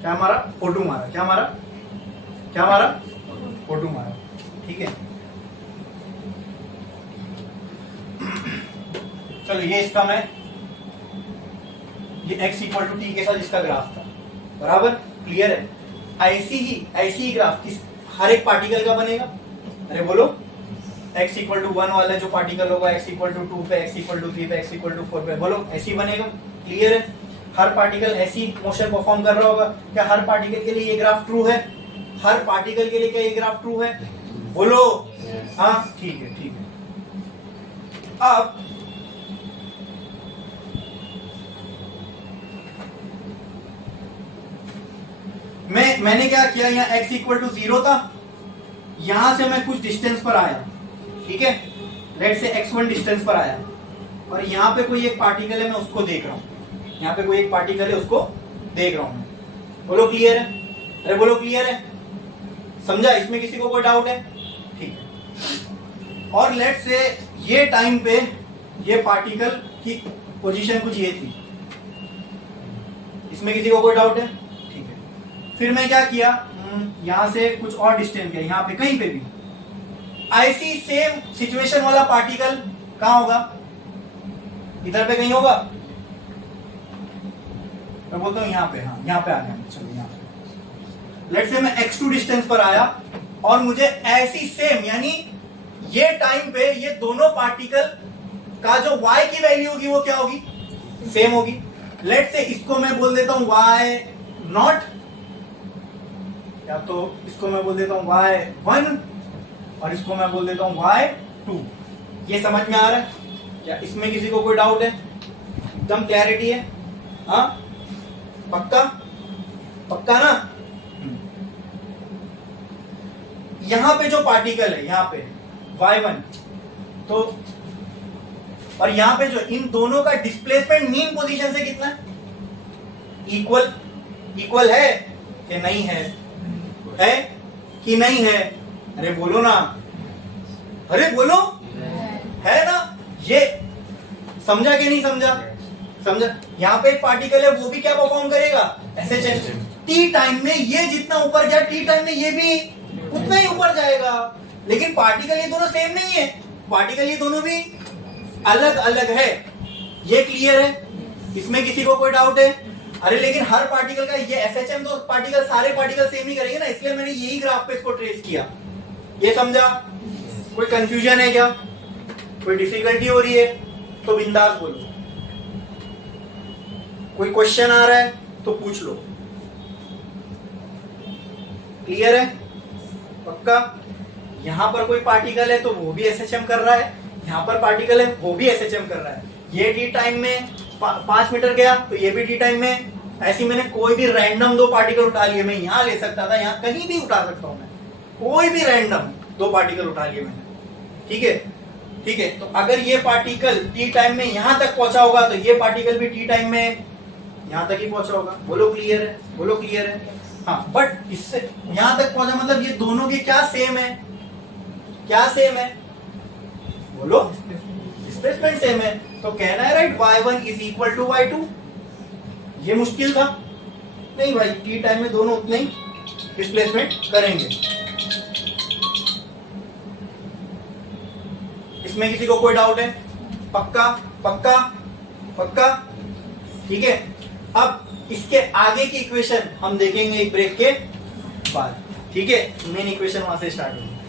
क्या मारा? फोटो मारा। क्या मारा? क्या मारा? फोटो मारा, ठीक है। चलो ये इसका मैं, ये x इक्वल टू टी के साथ इसका ग्राफ था, बराबर। क्लियर है? ऐसी ही ग्राफ किस हर एक पार्टिकल का बनेगा? अरे बोलो, x इक्वल टू 1 वाला जो पार्टिकल होगा, x इक्वल टू 2 पे, x इक्वल टू 3 पे, x इक्वल टू 4 पे, बोलो ऐसी बनेगा। क्लियर है? हर पार्टिकल ऐसी मोशन परफॉर्म कर रहा होगा। क्या हर पार्टिकल के लिए ये ग्राफ ट्रू है? हर पार्टिकल के लिए क्या ये ग्राफ ट्रू है? बोलो। हाँ, ठीक है, ठीक है। अब मैंने क्या किया, यहाँ x इक्वल टू 0 था, यहां से मैं कुछ डिस्टेंस पर आया, ठीक है, लेट से x1 डिस्टेंस पर आया, और यहाँ पे कोई एक पार्टिकल है, मैं उसको देख रहा हूं। यहाँ पे कोई एक पार्टिकल है, उसको देख रहा हूं मैं। बोलो क्लियर है? अरे बोलो क्लियर है? समझा? इसमें किसी को कोई डाउट है? ठीक है। और लेट से ये टाइम पे ये पार्टिकल की पोजीशन कुछ ये थी, इसमें किसी को कोई डाउट है? ठीक है। फिर मैं क्या किया, यहां से कुछ और डिस्टेंस किया, यहां पे कहीं पे भी ऐसी सेम सिचुएशन वाला पार्टिकल कहां होगा? इधर पे कहीं होगा? मैं बोलता हूं यहां पे, हाँ यहां पे आ गया। चलो यहां पे लेट्स से मैं x2 डिस्टेंस पर आया और मुझे ऐसी सेम, यानी ये टाइम पे ये दोनों पार्टिकल का जो y की वैल्यू होगी वो क्या होगी? सेम होगी। लेट्स से इसको मैं बोल देता हूं y0, या तो इसको मैं बोल देता हूं y1 और इसको मैं बोल देता हूं y2। ये समझ में आ रहा है? क्या इसमें किसी को कोई डाउट है? एकदम क्लैरिटी है? हाँ, पक्का? पक्का ना? यहां पे जो पार्टिकल है, यहां पे y1, तो और यहां पे जो इन दोनों का डिस्प्लेसमेंट मीन पोजीशन से कितना है? इक्वल है। कि नहीं है? है कि नहीं है? अरे बोलो ना, अरे बोलो, है ना? ये समझा कि नहीं समझा? समझा? यहाँ पे एक पार्टिकल है, वो भी क्या परफॉर्म करेगा? SHM। टी टाइम में ये जितना ऊपर गया, टी टाइम में ये भी उतना ही ऊपर जाएगा। लेकिन पार्टिकल ये दोनों सेम नहीं है, पार्टिकल ये दोनों भी अलग अलग है। ये क्लियर है? इसमें किसी को कोई डाउट है? अरे लेकिन हर पार्टिकल का ये SHM तो पार्टिकल सारे पार्टिकल सेम ही करेंगे ना, इसलिए मैंने यही ग्राफ पे इसको ट्रेस किया। ये समझा? कोई कंफ्यूजन है क्या? कोई डिफिकल्टी हो रही है तो बिंदास बोलो। कोई क्वेश्चन आ रहा है तो पूछ लो। क्लियर है? पक्का? यहां पर कोई पार्टिकल है तो वो भी SHM कर रहा है, यहां पर पार्टिकल है वो भी SHM कर रहा है। ये टी टाइम में 5 मीटर गया तो ये भी टी टाइम में। ऐसी मैंने कोई भी रैंडम 2 पार्टिकल उठा लिए, मैं यहां ले सकता था, यहां कहीं भी उठा सकता हूं मैं, कोई भी रैंडम 2 पार्टिकल उठा लिए मैंने। ठीक है? ठीक है, तो अगर ये पार्टिकल टी टाइम में यहां तक पहुंचा होगा तो ये पार्टिकल भी टी टाइम में यहां तक ही पहुंचा होगा। बोलो क्लियर है? बोलो क्लियर है? हाँ, बट इससे यहां तक पहुंचा मतलब ये दोनों के क्या सेम है? क्या सेम है? बोलो, डिस्प्लेसमेंट सेम है। तो कहना है right y1 is equal to y2। ये मुश्किल था? नहीं भाई, टी टाइम में दोनों उतने ही डिस्प्लेसमेंट करेंगे। इसमें किसी को कोई डाउट है? पक्का? पक्का? पक्का? ठीक है, अब इसके आगे की इक्वेशन हम देखेंगे एक ब्रेक के बाद। ठीक है, मेन इक्वेशन वहां से स्टार्ट होगी।